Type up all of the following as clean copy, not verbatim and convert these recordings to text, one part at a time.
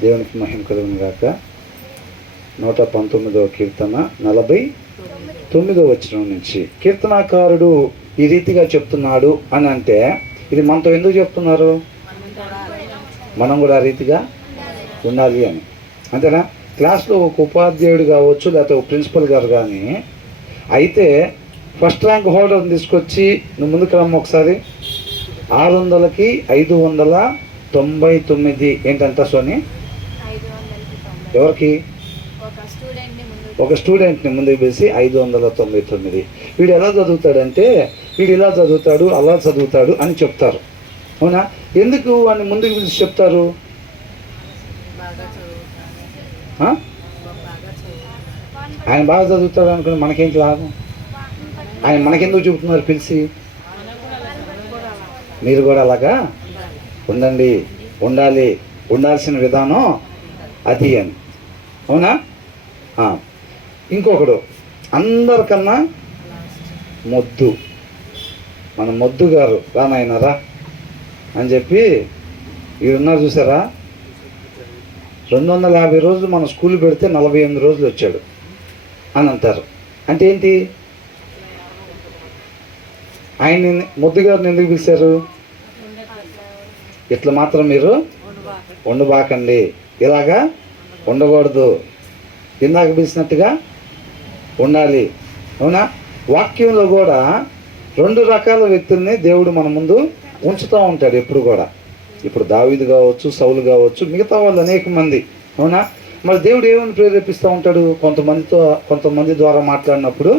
దేవునికి మహిమ కలుగును గాక. 119వ కీర్తన 49వ వచనం నుంచి కీర్తనాకారుడు ఈ రీతిగా చెప్తున్నాడు అని అంటే ఇది మనతో ఎందుకు చెప్తున్నారు? మనం కూడా ఆ రీతిగా ఉండాలి అని, అంతేనా? క్లాస్లో ఒక ఉపాధ్యాయుడు కావచ్చు, లేకపోతే ఒక ప్రిన్సిపల్ గారు కానీ అయితే ఫస్ట్ ర్యాంక్ హోల్డర్ని తీసుకొచ్చి నువ్వు ముందుకు రమ్మ ఒకసారి, 600కి 599 ఏంటంట సోని? ఎవరికి? ఒక స్టూడెంట్ని ముందుకు పిలిచి 599. వీడు ఎలా చదువుతాడంటే వీడు ఇలా చదువుతాడు, అలా చదువుతాడు అని చెప్తారు, అవునా? ఎందుకు అని ముందుకు పిలిచి చెప్తారు? ఆయన బాగా చదువుతాడు అనుకుని మనకేంటి లాభం? ఆయన మనకెందుకు చెబుతున్నారు పిలిచి? మీరు కూడా అలాగా ఉండండి, ఉండాలి, ఉండాల్సిన విధానం అది అని, అవునా? ఇంకొకడు అందరికన్నా మొద్దు, మన మొద్దు గారు రానాయనరా అని చెప్పి వీడున్నారు చూసారా, 250 రోజులు మన స్కూల్ పెడితే 48 రోజులు వచ్చాడు అని అంటారు. అంటే ఏంటి? ఆయన్ని మొద్దు గారిని ఎందుకు పిలిచారు? ఇట్లా మాత్రం మీరు ఉండబాకండి, ఇలాగా ఉండకూడదు, ఇందాక పిలిచినట్టుగా ఉండాలి, అవునా? వాక్యంలో కూడా 2 రకాల వ్యక్తుల్ని దేవుడు మన ముందు ఉంచుతూ ఉంటాడు ఎప్పుడు కూడా. ఇప్పుడు దావీదు కావచ్చు, సౌలు కావచ్చు, మిగతా వాళ్ళు అనేక మంది, అవునా? మరి దేవుడు ఏమని ప్రేరేపిస్తూ ఉంటాడు? కొంతమంది ద్వారా మాట్లాడినప్పుడు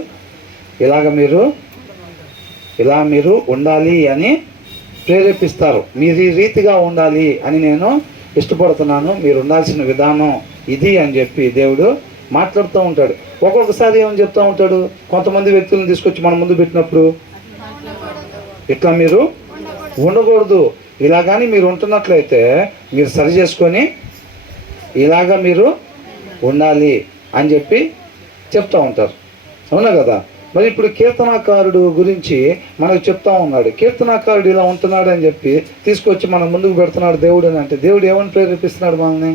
ఇలా మీరు ఉండాలి అని ప్రేరేపిస్తారు. మీరు ఈ రీతిగా ఉండాలి అని నేను ఇష్టపడుతున్నాను, మీరు ఉండాల్సిన విధానం ఇది అని చెప్పి దేవుడు మాట్లాడుతూ ఉంటాడు. ఒక్కొక్కసారి ఏమని చెప్తూ ఉంటాడు? కొంతమంది వ్యక్తులను తీసుకొచ్చి మన ముందు పెట్టినప్పుడు ఇట్లా మీరు ఉండకూడదు, ఇలా కానీ మీరు ఉంటున్నట్లయితే మీరు సరి చేసుకొని ఇలాగా మీరు ఉండాలి అని చెప్పి చెప్తూ ఉంటారు, అవునా కదా? మరి ఇప్పుడు కీర్తనాకారుడు గురించి మనకు చెప్తా ఉన్నాడు. కీర్తనాకారుడు ఇలా ఉంటున్నాడు అని చెప్పి తీసుకొచ్చి మన ముందుకు పెడుతున్నాడు దేవుడు అని అంటే దేవుడు ఏమని ప్రేరేపిస్తున్నాడు మనల్ని?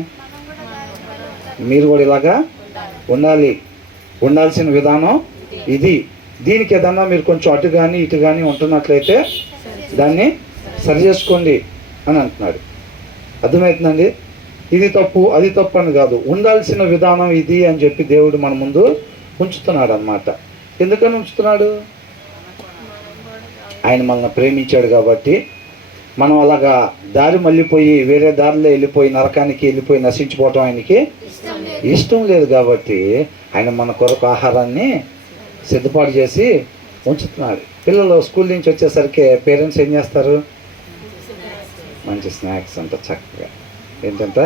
మీరు కూడా ఇలాగా ఉండాలి, ఉండాల్సిన విధానం ఇది, దీనికి ఏదన్నా మీరు కొంచెం అటు కానీ ఇటు కానీ ఉంటున్నట్లయితే దాన్ని సరి చేసుకోండి అని అంటున్నాడు. అర్థమవుతుందండి? ఇది తప్పు అది తప్పు అని కాదు, ఉండాల్సిన విధానం ఇది అని చెప్పి దేవుడు మన ముందు ఉంచుతున్నాడు అన్నమాట. ఎందుకని ఉంచుతున్నాడు? ఆయన మనల్ని ప్రేమించాడు కాబట్టి. మనం అలాగా దారి మళ్ళీపోయి వేరే దారిలో వెళ్ళిపోయి నరకానికి వెళ్ళిపోయి నశించిపోవటం ఆయనకి ఇష్టం లేదు కాబట్టి ఆయన మన కొరకు ఆహారాన్ని సిద్ధపాటు చేసి ఉంచుతున్నాడు. పిల్లలు స్కూల్ నుంచి వచ్చేసరికి పేరెంట్స్ ఏం చేస్తారు? మంచి స్నాక్స్ అంట, చక్కగా ఏంటంట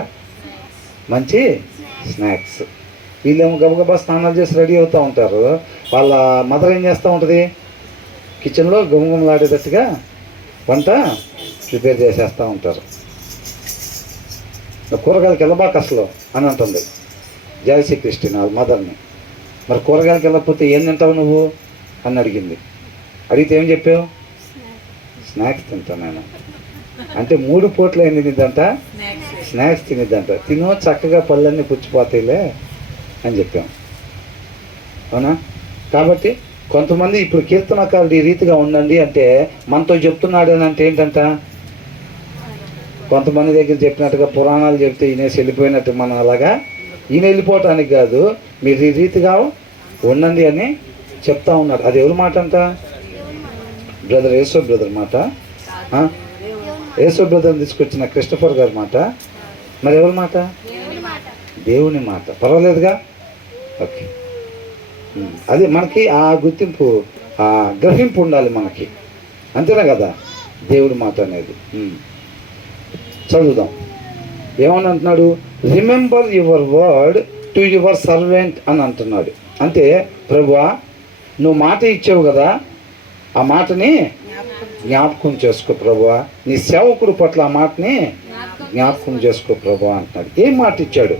మంచి స్నాక్స్. వీళ్ళేమో గబగబా స్నానాలు చేసి రెడీ అవుతూ ఉంటారు. వాళ్ళ మదర్ ఏం చేస్తూ ఉంటుంది? కిచెన్లో గుమగుమలాడేటట్టుగా వంట ప్రిపేర్ చేసేస్తూ ఉంటారు. కూరగాయలకి వెళ్ళబాక అసలు అని అంటుంది జాయిసీ క్రిస్టిన్ వాళ్ళ మదర్ని. మరి కూరగాయలకి వెళ్ళకపోతే ఏం తింటావు నువ్వు అని అడిగింది. అడిగితే ఏం చెప్పావు? స్నాక్స్ తింటాను నేను అంటే 3 పూట్ల ఏం తినిద్దంట? స్నాక్స్ తినిద్దంట. తినో చక్కగా పళ్ళన్నీ పుచ్చిపోతాయిలే అని చెప్పాం, అవునా? కాబట్టి కొంతమంది ఇప్పుడు కీర్తనకారుడు ఈ రీతిగా ఉండండి అంటే మనతో చెప్తున్నాడు అని అంటే ఏంటంట? కొంతమంది దగ్గర చెప్పినట్టుగా పురాణాలు చెప్తే ఈయనేసి వెళ్ళిపోయినట్టు మనం అలాగా ఈయన వెళ్ళిపోవటానికి కాదు, మీరు ఈ రీతిగా ఉండండి అని చెప్తా ఉన్నాడు. అది ఎవరి మాట అంట? బ్రదర్ యేసో బ్రదర్ మాట, యేసో బ్రదర్ని తీసుకొచ్చిన క్రిస్టఫర్ గారి మాట. మరి ఎవరి మాట? దేవుని మాట. పర్వాలేదుగా, ఓకే. అది మనకి ఆ గుర్తింపు, ఆ గ్రహింపు ఉండాలి మనకి, అంతేనా కదా? దేవుడి మాట అనేది. చదువుదాం. ఏమని అంటున్నాడు? Remember your word to your servant అని అంటున్నాడు. అంటే ప్రభువా నువ్వు మాట ఇచ్చావు కదా, ఆ మాటని జ్ఞాపకం చేసుకో ప్రభువా, నీ సేవకుడు పట్ల ఆ మాటని జ్ఞాపకం చేసుకో ప్రభువా అంటున్నాడు. ఏం మాట ఇచ్చాడు?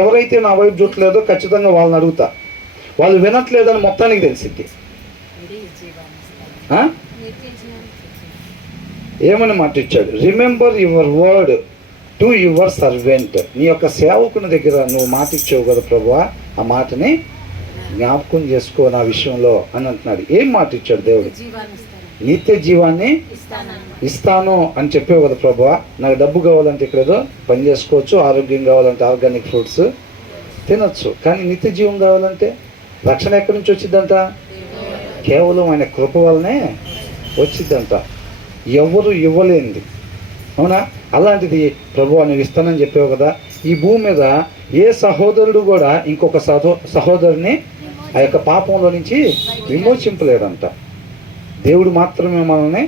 ఎవరైతే నా వైపు చూడలేదో ఖచ్చితంగా వాళ్ళని అడుగుతా, వాళ్ళు వినట్లేదని మొత్తానికి తెలిసింది. ఏమని మాట ఇచ్చాడు? Remember your word to your servant, నీ యొక్క సేవకుని దగ్గర నువ్వు మాట ఇచ్చావు కదా ప్రభువా, ఆ మాటని జ్ఞాపకం చేసుకో నా విషయంలో అని అంటున్నాడు. ఏం మాట ఇచ్చాడు దేవుడు? నిత్య జీవాన్ని ఇస్తాను అని చెప్పావు కదా ప్రభువా. నాకు డబ్బు కావాలంటే ఇక్కడ ఏదో పని చేసుకోవచ్చు, ఆరోగ్యం కావాలంటే ఆర్గానిక్ ఫ్రూట్స్ తినొచ్చు, కానీ నిత్య జీవం కావాలంటే రక్షణ ఎక్కడి నుంచి వచ్చిందంట? కేవలం ఆయన కృప వల్లనే వచ్చిందంట, ఎవరు ఇవ్వలేనిది. అవునా? అలాంటిది ప్రభువా నువ్వు ఇస్తానని చెప్పావు కదా. ఈ భూమి మీద ఏ సహోదరుడు కూడా ఇంకొక సహోదరుని ఆ యొక్క పాపంలో నుంచి విమోచింపలేడంట. దేవుడు మాత్రమే మనల్ని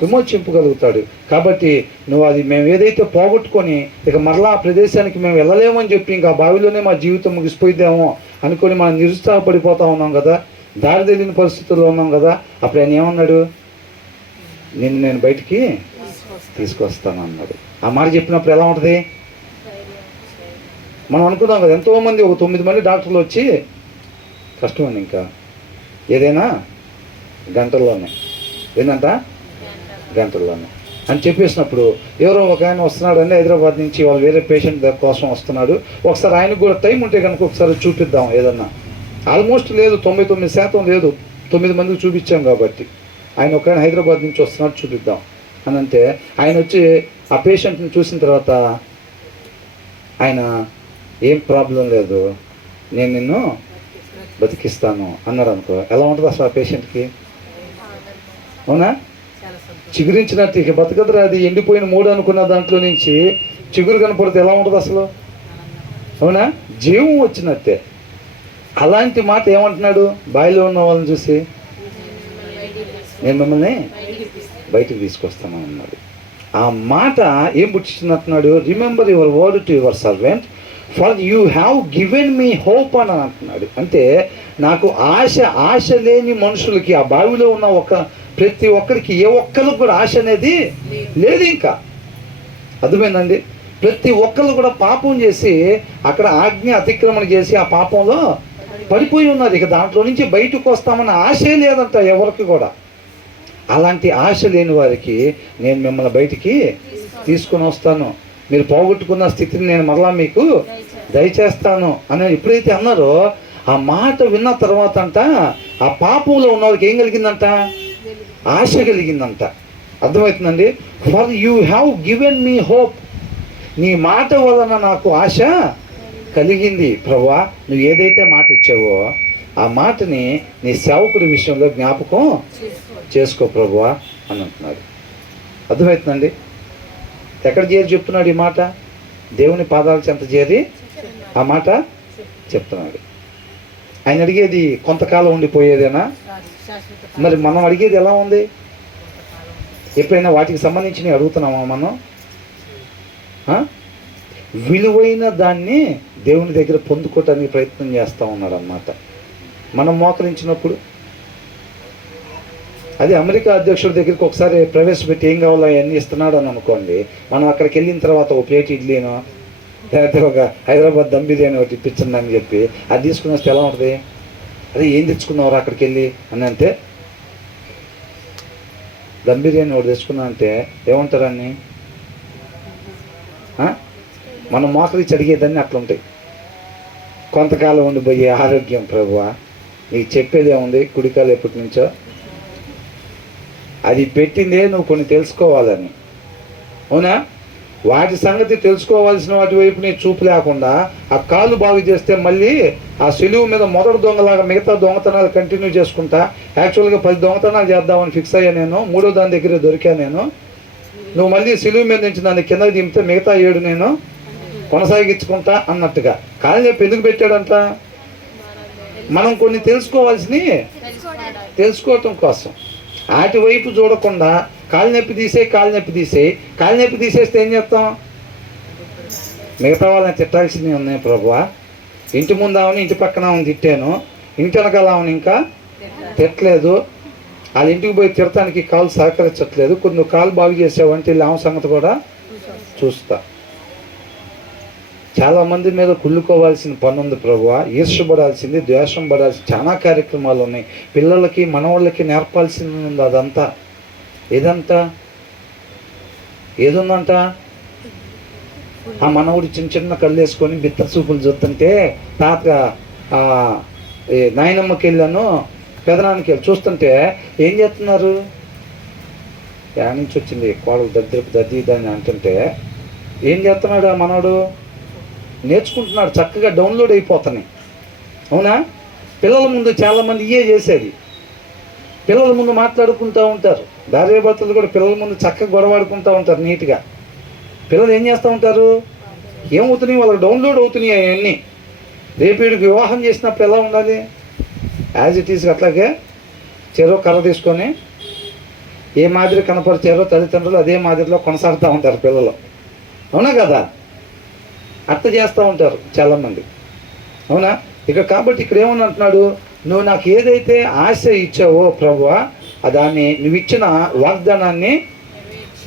విమోచింపగలుగుతాడు. కాబట్టి నువ్వు అది మేము ఏదైతే పోగొట్టుకొని ఇక మరలా ఆ ప్రదేశానికి మేము వెళ్ళలేమని చెప్పి ఇంకా బావిలోనే మా జీవితం ముగిసిపోయిద్దామో అనుకొని మనం నిరుత్సాహపడిపోతా ఉన్నాం కదా, దారి తెలియని పరిస్థితుల్లో ఉన్నాం కదా. అప్పుడు ఆయన ఏమన్నాడు? నేను బయటికి తీసుకొస్తాను అన్నాడు. ఆ మాట చెప్పినప్పుడు ఎలా ఉంటుంది? మనం అనుకున్నాం కదా, ఎంతోమంది ఒక 9 మంది డాక్టర్లు వచ్చి కష్టమండి ఇంకా ఏదైనా గంటల్లోనే, ఏంటంట గంటల్లోనే అని చెప్పేసినప్పుడు ఎవరో ఒక ఆయన వస్తున్నాడండి హైదరాబాద్ నుంచి, వాళ్ళు వేరే పేషెంట్ కోసం వస్తున్నాడు, ఒకసారి ఆయనకు కూడా టైం ఉంటే కనుక ఒకసారి చూపిద్దాం ఏదన్నా. ఆల్మోస్ట్ లేదు, 99% లేదు, 9 మందికి చూపించాం కాబట్టి ఆయన ఒక ఆయన హైదరాబాద్ నుంచి వస్తున్నాడు చూపిద్దాం అని అంటే, ఆయన వచ్చి ఆ పేషెంట్ని చూసిన తర్వాత ఆయన ఏం ప్రాబ్లం లేదు, నేను నిన్ను బతికిస్తాను అన్నాడు అనుకో, ఎలా ఉంటుంది అసలు ఆ పేషెంట్కి? అవునా? చిగురించినట్టు ఇక బతకదురా, అది ఎండిపోయిన మూడు అనుకున్న దాంట్లో నుంచి చిగురు కనపడితే ఎలా ఉంటుంది అసలు? అవునా? జీవం వచ్చినట్టే. అలాంటి మాట ఏమంటున్నాడు బావిలో ఉన్న వాళ్ళని చూసి? నేను మిమ్మల్ని బయటికి తీసుకొస్తాను అన్నాడు. ఆ మాట ఏం పుట్టించినట్టున్నాడు? Remember your word to your servant for you have given me hope అని అంటున్నాడు. అంటే నాకు ఆశ లేని మనుషులకి, ఆ బావిలో ఉన్న ప్రతి ఒక్కరికి, ఏ ఒక్కరికి కూడా ఆశ అనేది లేదు ఇంకా. అర్థమైందండి? ప్రతి ఒక్కరు కూడా పాపం చేసి అక్కడ ఆజ్ఞ అతిక్రమణ చేసి ఆ పాపంలో పడిపోయి ఉన్నారు. ఇక దాంట్లో నుంచి బయటకు వస్తామన్న ఆశే లేదంట ఎవరికి కూడా. అలాంటి ఆశ లేని వారికి నేను మిమ్మల్ని బయటికి తీసుకొని వస్తాను, మీరు పోగొట్టుకున్న స్థితిని నేను మరలా మీకు దయచేస్తాను అని ఎప్పుడైతే అన్నారో, ఆ మాట విన్న తర్వాత అంట ఆ పాపంలో ఉన్న వాళ్ళకి ఏం కలిగిందంట? ఆశ కలిగిందంట. అర్థమవుతుందండి? For you have given me hope, నీ మాట వలన నాకు ఆశ కలిగింది ప్రభువా. నువ్వు ఏదైతే మాట ఇచ్చావో ఆ మాటని నీ సేవకుడి విషయంలో జ్ఞాపకం చేసుకో ప్రభువా అని అంటున్నాడు. అర్థమవుతుందండి? ఎక్కడ చేరి చెప్తున్నాడు ఈ మాట? దేవుని పాదాల చెంత చేరి ఆ మాట చెప్తున్నాడు. ఆయన అడిగేది కొంతకాలం ఉండిపోయేదేనా? మరి మనం అడిగేది ఎలా ఉంది? ఎప్పుడైనా వాటికి సంబంధించి అడుగుతున్నామా మనం? విలువైన దాన్ని దేవుని దగ్గర పొందుకోవటానికి ప్రయత్నం చేస్తూ ఉన్నాడు అన్నమాట. మనం మోకరించినప్పుడు అది అమెరికా అధ్యక్షుడి దగ్గరికి ఒకసారి ప్రవేశపెట్టి ఏం కావాలో అవన్నీ ఇస్తున్నాడు అని అనుకోండి, మనం అక్కడికి వెళ్ళిన తర్వాత ఒక ప్లేట్ ఇడ్లీనో లేకపోతే ఒక హైదరాబాద్ దమ్ బిర్యానీ ఒకటి ఇప్పించండి అని చెప్పి అది తీసుకుని వస్తే ఎలా ఉంటుంది? అదే ఏం తెచ్చుకున్నావు అక్కడికి వెళ్ళి అని అంటే, దమ్ బిర్యానీ ఒకటి తెచ్చుకున్నా అంటే ఏమంటారని మనం మోకరించి అడిగేదాన్ని అట్లుంటాయి. కొంతకాలం ఉండిపోయే ఆరోగ్యం ప్రభువా, నీకు చెప్పేది ఏముంది? కుడికాలు ఎప్పటి నుంచో అది పెట్టిందే నువ్వు కొన్ని తెలుసుకోవాలని. అవునా? వాటి సంగతి తెలుసుకోవాల్సిన వాటి వైపు నీ చూపు లేకుండా ఆ కాలు బాగు చేస్తే మళ్ళీ ఆ సిలువు మీద మొదటి దొంగలాగా మిగతా దొంగతనాలు కంటిన్యూ చేసుకుంటా. యాక్చువల్గా 10 దొంగతనాలు చేద్దామని ఫిక్స్ అయ్యా నేను, 3వ దాని దగ్గర దొరికా నేను. నువ్వు మళ్ళీ సిలువు మీద నుంచి నన్ను కిందకి దింపితే మిగతా 7 నేను కొనసాగించుకుంటా అన్నట్టుగా. కాలు చెప్పి ఎందుకు పెట్టాడంట? మనం కొన్ని తెలుసుకోవటం కోసం. వాటి వైపు చూడకుండా కాలు నొప్పి తీసేస్తే ఏం చేస్తాం? మిగతా వాళ్ళని తిట్టాల్సినవి ఉన్నాయి ప్రభువా. ఇంటి ముందు ఆమెను ఇంటి పక్కన ఆమెను తిట్టాను, ఇంటి వెనకాల ఆమెను ఇంకా తిట్టలేదు, వాళ్ళ ఇంటికి పోయి తిడటానికి కాలు సహకరించట్లేదు, కొన్ని కాలు బాగు చేసావంటే ఆమె సంగతి కూడా చూస్తా. చాలామంది మీద కుళ్ళుకోవాల్సిన పని ఉంది ప్రభువా, ఈర్ష్యపడాల్సింది, ద్వేషం పడాల్సింది చాలా కార్యక్రమాలు ఉన్నాయి. పిల్లలకి మనవాళ్ళకి నేర్పాల్సింది ఉంది. అదంతా ఏదంతా ఏదుందంట? ఆ మనవుడు చిన్న చిన్న కళ్ళు వేసుకొని బిత్తర చూపులు చూస్తుంటే తాత నాయనమ్మకి వెళ్ళాను పెదనానికి వెళ్ళి చూస్తుంటే ఏం చేస్తున్నారు? యాడ్ నుంచి వచ్చింది కోడలు దద్దరిపు దద్ది దాన్ని అంటుంటే ఏం చేస్తున్నాడు ఆ మనవడు? నేర్చుకుంటున్నాడు, చక్కగా డౌన్లోడ్ అయిపోతున్నాయి. అవునా? పిల్లల ముందు చాలామంది ఇయే చేసేది. పిల్లల ముందు మాట్లాడుకుంటూ ఉంటారు, భార్యాభర్తలు కూడా పిల్లల ముందు చక్కగా గొడవాడుకుంటూ ఉంటారు నీట్గా. పిల్లలు ఏం చేస్తూ ఉంటారు? ఏమవుతున్నాయి? వాళ్ళకి డౌన్లోడ్ అవుతున్నాయి అవన్నీ. రేపు వీడికి వివాహం చేసినప్పుడు ఎలా ఉండాలి? యాజ్ ఇట్ ఈస్ అట్లాగే చెరో కర్ర తీసుకొని ఏ మాదిరి కనపరిచారో తల్లిదండ్రులు అదే మాదిరిలో కొనసాగుతూ ఉంటారు పిల్లలు. అవునా కదా? అర్థం చేస్తూ ఉంటారు చాలామంది. అవునా? ఇక కాబట్టి ఇక్కడ ఏమని అంటున్నాడు? నువ్వు నాకు ఏదైతే ఆశ ఇచ్చావో ప్రభువా, దాన్ని నువ్వు ఇచ్చిన వాగ్దానాన్ని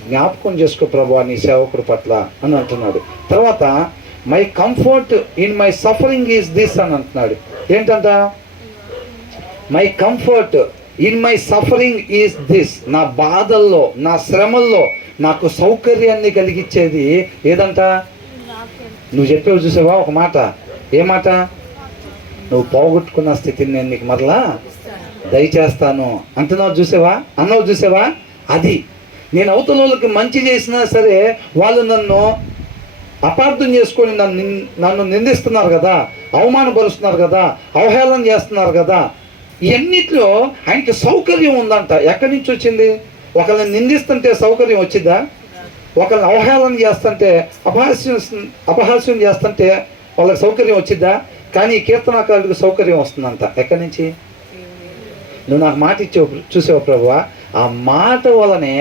జ్ఞాపకం చేసుకో ప్రభువా నీ సేవకుడి పట్ల అని అంటున్నాడు. తర్వాత my comfort in my suffering is this అని అంటున్నాడు. ఏంటంట? My comfort in my suffering is this. నా బాధల్లో, నా శ్రమల్లో నాకు సౌకర్యాన్ని కలిగించేది ఏదంట? నువ్వు చెప్పేవి చూసావా ఒక మాట? ఏ మాట? నువ్వు పోగొట్టుకున్న స్థితిని నేను నీకు మరలా దయచేస్తాను అంటున్నావు చూసావా, అన్నావు చూసావా? అది నేను అవతల వాళ్ళకి మంచి చేసినా సరే వాళ్ళు నన్ను అపార్థం చేసుకొని నన్ను నిందిస్తున్నారు కదా, అవమానపరుస్తున్నారు కదా, అవహేళన చేస్తున్నారు కదా. ఇవన్నిట్లో ఆయనకి సౌకర్యం ఉందంట. ఎక్కడి నుంచి వచ్చింది? ఒకళ్ళని నిందిస్తుంటే సౌకర్యం వచ్చిద్దా? ఒకళ్ళని అవహేళన చేస్తుంటే అపహాస్యం చేస్తుంటే వాళ్ళకి సౌకర్యం వచ్చిద్దా? కానీ కీర్తనాకారుడికి సౌకర్యం వస్తుందంట. ఎక్కడి నుంచి? నువ్వు నాకు మాట ఇచ్చావు చూసావు ప్రభువా, ఆ మాట వలనే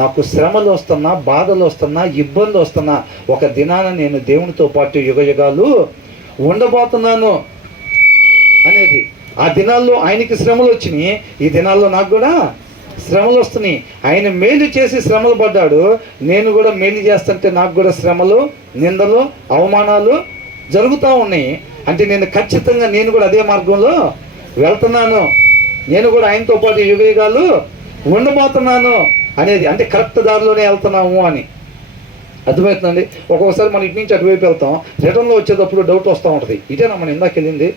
నాకు శ్రమలు వస్తున్నా, బాధలు వస్తున్నా, ఇబ్బంది వస్తున్నా, ఒక దినాన నేను దేవునితో పాటు యుగయుగాలు ఉండబోతున్నాను అనేది. ఆ దినాల్లో ఆయనకి శ్రమలు వచ్చినాయి, ఈ దినాల్లో నాకు కూడా శ్రమలు వస్తున్నాయి. ఆయన మేలు చేసి శ్రమలు పడ్డాడు, నేను కూడా మేలు చేస్తుంటే నాకు కూడా శ్రమలు, నిందలు, అవమానాలు జరుగుతూ ఉన్నాయి. అంటే నేను ఖచ్చితంగా నేను కూడా అదే మార్గంలో వెళ్తున్నాను, నేను కూడా ఆయనతో పాటు యుగయుగాలు ఉండబోతున్నాను అనేది. అంటే కరెక్ట్ దారిలోనే వెళ్తున్నాము అని అర్థమవుతుందండి. ఒక్కొక్కసారి మనం ఇటు నుంచి అటువైపు వెళ్తాం, రిటర్న్లో వచ్చేటప్పుడు డౌట్ వస్తూ ఉంటుంది, ఇటేనా మనం ఇందాక వెళ్ళింది,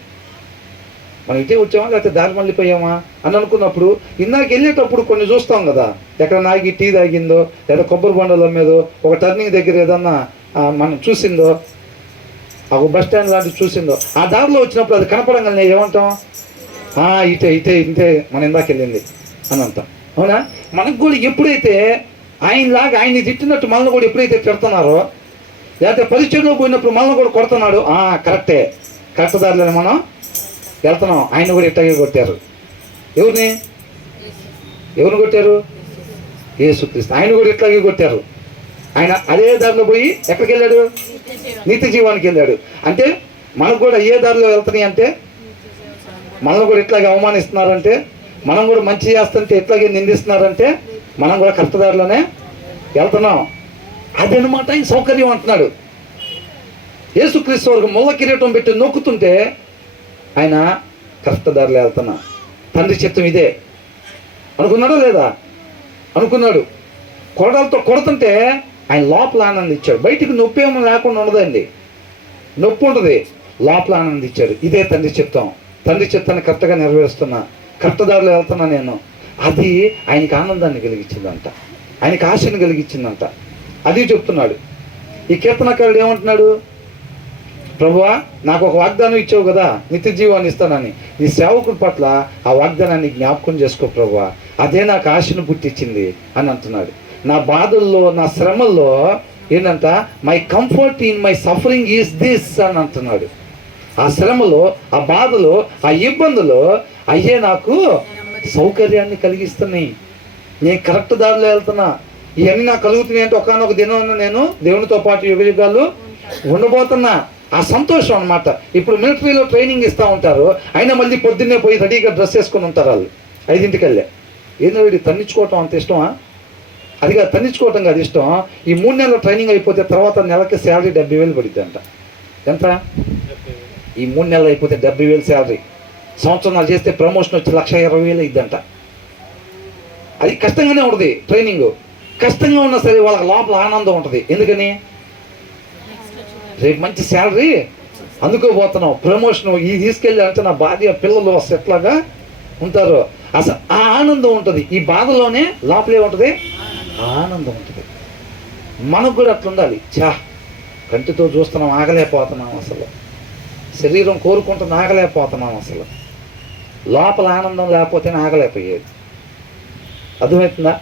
మనం ఇటే వచ్చామా లేకపోతే దారి మళ్ళీపోయామా అని అనుకున్నప్పుడు ఇందాక వెళ్ళేటప్పుడు కొన్ని చూస్తాం కదా, ఎక్కడ నాగి టీ తాగిందో లేదా కొబ్బరి బండల మీద ఒక టర్నింగ్ దగ్గర ఏదన్నా మనం చూసిందో, ఒక బస్ స్టాండ్ లాంటివి చూసిందో, ఆ దారిలో వచ్చినప్పుడు అది కనపడంగానే ఏమంటాం? ఇటే ఇటే ఇటే మనం ఇందాక వెళ్ళింది అని అంటాం. అవునా? మనకు కూడా ఎప్పుడైతే ఆయనలాగా ఆయన్ని తిట్టినట్టు మనల్ని కూడా ఎప్పుడైతే తిడుతున్నారో, లేకపోతే పరిచయంలో పోయినప్పుడు మనల్ని కూడా కొడుతున్నాడు, కరెక్టే, కరెక్ట్ దారిలోనే మనం వెళ్తున్నాం. ఆయన కూడా ఇట్టగే కొట్టారు. ఎవరిని కొట్టారు? యేసుక్రీస్తు. ఆయన కూడా ఇట్లాగే కొట్టారు. ఆయన అదే దారిలో పోయి ఎక్కడికి వెళ్ళాడు? నిత్య జీవానికి వెళ్ళాడు. అంటే మనకు కూడా ఏ దారిలో వెళ్తున్నాయి అంటే, మనల్ని కూడా ఇట్లాగే అవమానిస్తున్నారంటే, మనం కూడా మంచి చేస్తుంటే ఇట్లాగే నిందిస్తున్నారంటే, మనం కూడా కరెక్ట్ దారిలోనే వెళ్తున్నాం. అదనమాట ఆయన సౌకర్యం అంటున్నాడు. యేసుక్రీస్తు వరకు ముళ్ళ కిరీటం పెట్టి నొక్కుతుంటే ఆయన కరెక్ట్ దారిలో వెళ్తున్నా, తండ్రి చిత్తం ఇదే అనుకున్నాడా లేదా? అనుకున్నాడు. కొరడాలతో కొడుతుంటే ఆయన లోపల ఆనందం ఇచ్చాడు. బయటికి నొప్పి ఏమో లేకుండా ఉండదండి, నొప్పి ఉంటుంది, లోపల ఆనందం ఇచ్చాడు. ఇదే తండ్రి చిత్తం, తండ్రి చిత్తాన్ని కరెక్ట్గా నెరవేరుస్తున్నా, కరెక్ట్ దారిలో వెళ్తున్నా నేను. అది ఆయనకి ఆనందాన్ని కలిగించిందంట, ఆయనకి ఆశను కలిగించిందంట. అది చెప్తున్నాడు. ఈ కీర్తనకారుడు ఏమంటున్నాడు? ప్రభువా, నాకు ఒక వాగ్దానం ఇచ్చావు కదా, నిత్య జీవాన్ని ఇస్తానని, నీ సేవకుడి పట్ల ఆ వాగ్దానాన్ని జ్ఞాపకం చేసుకో ప్రభువా, అదే నాకు ఆశను పుట్టించింది అని అంటున్నాడు. నా బాధల్లో, నా శ్రమల్లో ఏంటంట? My comfort in my suffering is this అని అంటున్నాడు. ఆ శ్రమలో, ఆ బాధలో, ఆ ఇబ్బందులో అయ్యే నాకు సౌకర్యాన్ని కలిగిస్తున్నాయి. నేను కరెక్ట్ దారిలో వెళ్తున్నా, ఇవన్నీ నాకు కలుగుతున్నాయి అంటే ఒకనొక దినం నేను దేవునితో పాటు యుగయుగాలు ఉండబోతున్నా. ఆ సంతోషం అనమాట. ఇప్పుడు మిలిటరీలో ట్రైనింగ్ ఇస్తూ ఉంటారు, అయినా మళ్ళీ పొద్దున్నే పోయి రెడీగా డ్రెస్ వేసుకొని ఉంటారు వాళ్ళు 5 గంటలే. ఏందో వీడి తన్నించుకోవటం అంత ఇష్టమా? అదిగా తన్నించుకోవటం కాదు ఇష్టం. ఈ 3 నెలల ట్రైనింగ్ అయిపోతే తర్వాత నెలకి శాలరీ 70,000 పడిద్ది అంట. ఎంత? ఈ 3 నెలలు అయిపోతే 70,000 శాలరీ. సంవత్సరాలు చేస్తే ప్రమోషన్ వచ్చి 1,20,000 ఇద్దంట. అది కష్టంగానే ఉంటుంది ట్రైనింగ్. కష్టంగా ఉన్నా సరే వాళ్ళకి లోపల ఆనందం ఉంటుంది. ఎందుకని? రేపు మంచి శాలరీ అందుకోబోతున్నావు, ప్రమోషన్ ఇది తీసుకెళ్ళి అంటే నా భార్య పిల్లలు అసలు ఎట్లాగా ఉంటారు. అసలు ఆ ఆనందం ఉంటుంది. ఈ బాధలోనే లోపలే ఉంటుంది ఆనందం ఉంటుంది. మనకు కూడా అట్లా ఉండాలి. కంటితో చూస్తున్నాం ఆగలేకపోతున్నాం, అసలు శరీరం కోరుకుంటున్న ఆగలేకపోతున్నాం, అసలు లోపల ఆనందం లేకపోతే ఆగలేకపోయేది. అర్థమవుతుందా?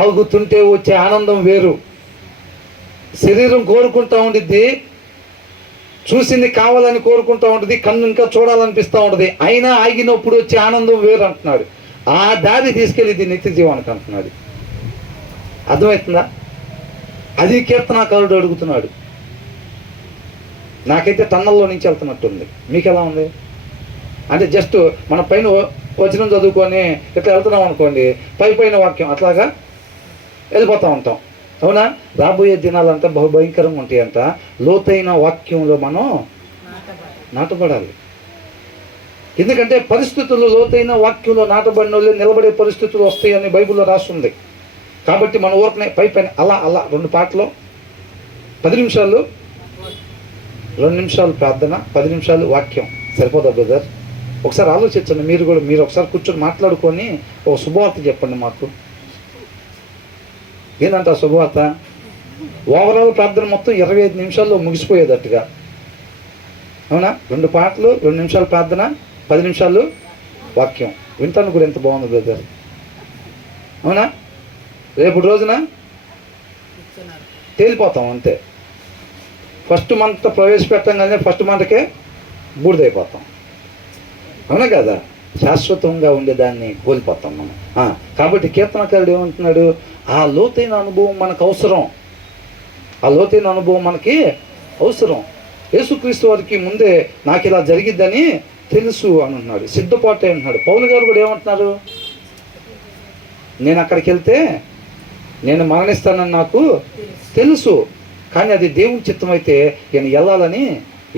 ఆగుతుంటే వచ్చే ఆనందం వేరు. శరీరం కోరుకుంటూ ఉండిద్ది, చూసింది కావాలని కోరుకుంటూ ఉంటుంది, కన్ను ఇంకా చూడాలనిపిస్తూ ఉంటుంది, అయినా ఆగినప్పుడు వచ్చే ఆనందం వేరు అంటున్నాడు. ఆ దారి తీసుకెళ్ళి నిత్య జీవానికి అంటున్నాడు. అర్థమవుతుందా? అది కీర్తనాకారుడు అడుగుతున్నాడు. నాకైతే టన్నల్లో నుంచి వెళ్తున్నట్టుంది. మీకు ఎలా ఉంది? అంటే జస్ట్ మన పైన వచనం చదువుకొని ఇట్లా వెళ్తున్నాం అనుకోండి, పైన వాక్యం అట్లాగా వెళ్ళిపోతూ ఉంటాం. అవునా? రాబోయే దినాలంతా బహుభయంకరంగా ఉంటాయంట. లోతైన వాక్యంలో మనం నాటబడాలి. ఎందుకంటే పరిస్థితులు లోతైన వాక్యంలో నాటబడిన వాళ్ళు నిలబడే పరిస్థితులు వస్తాయని బైబిల్లో రాస్తుంది. కాబట్టి మన ఊరికనే పైన అలా 2 పాటలు 10 నిమిషాలు, 2 నిమిషాలు ప్రార్థన, 10 నిమిషాలు వాక్యం సరిపోదా బ్రదర్? ఒకసారి ఆలోచించండి. మీరు ఒకసారి కూర్చొని మాట్లాడుకొని ఓ శుభవార్త చెప్పండి మాకు. ఏంటంటే ఆ శుభవార్త ఓవరాల్ ప్రార్థన మొత్తం 25 నిమిషాల్లో ముగిసిపోయేటట్టుగా. అవునా? 2 పాటలు, 2 నిమిషాలు ప్రార్థన, 10 నిమిషాలు వాక్యం. వింటాను కూడా ఎంత బాగుంది బ్రదర్. అవునా? రేపు రోజున తేలిపోతాం అంతే. ఫస్ట్ మంత్ ప్రవేశపెట్టంగానే ఫస్ట్ మంత్కే బూడిదైపోతాం. అవునా కదా? శాశ్వతంగా ఉండేదాన్ని కోల్పోతాం మనం. కాబట్టి కీర్తనకారుడు ఏమంటున్నాడు? ఆ లోతైన అనుభవం మనకు అవసరం. ఆ లోతైన అనుభవం మనకి అవసరం. యేసుక్రీస్తు వారికి ముందే నాకు ఇలా జరిగిద్దని తెలుసు అని అంటున్నాడు. సిద్ధపాటు అంటున్నాడు. పౌలు గారు కూడా ఏమంటున్నారు? నేను అక్కడికి వెళ్తే నేను మరణిస్తానని నాకు తెలుసు, కానీ అది దేవుని చిత్తం అయితే నేను వెళ్ళాలని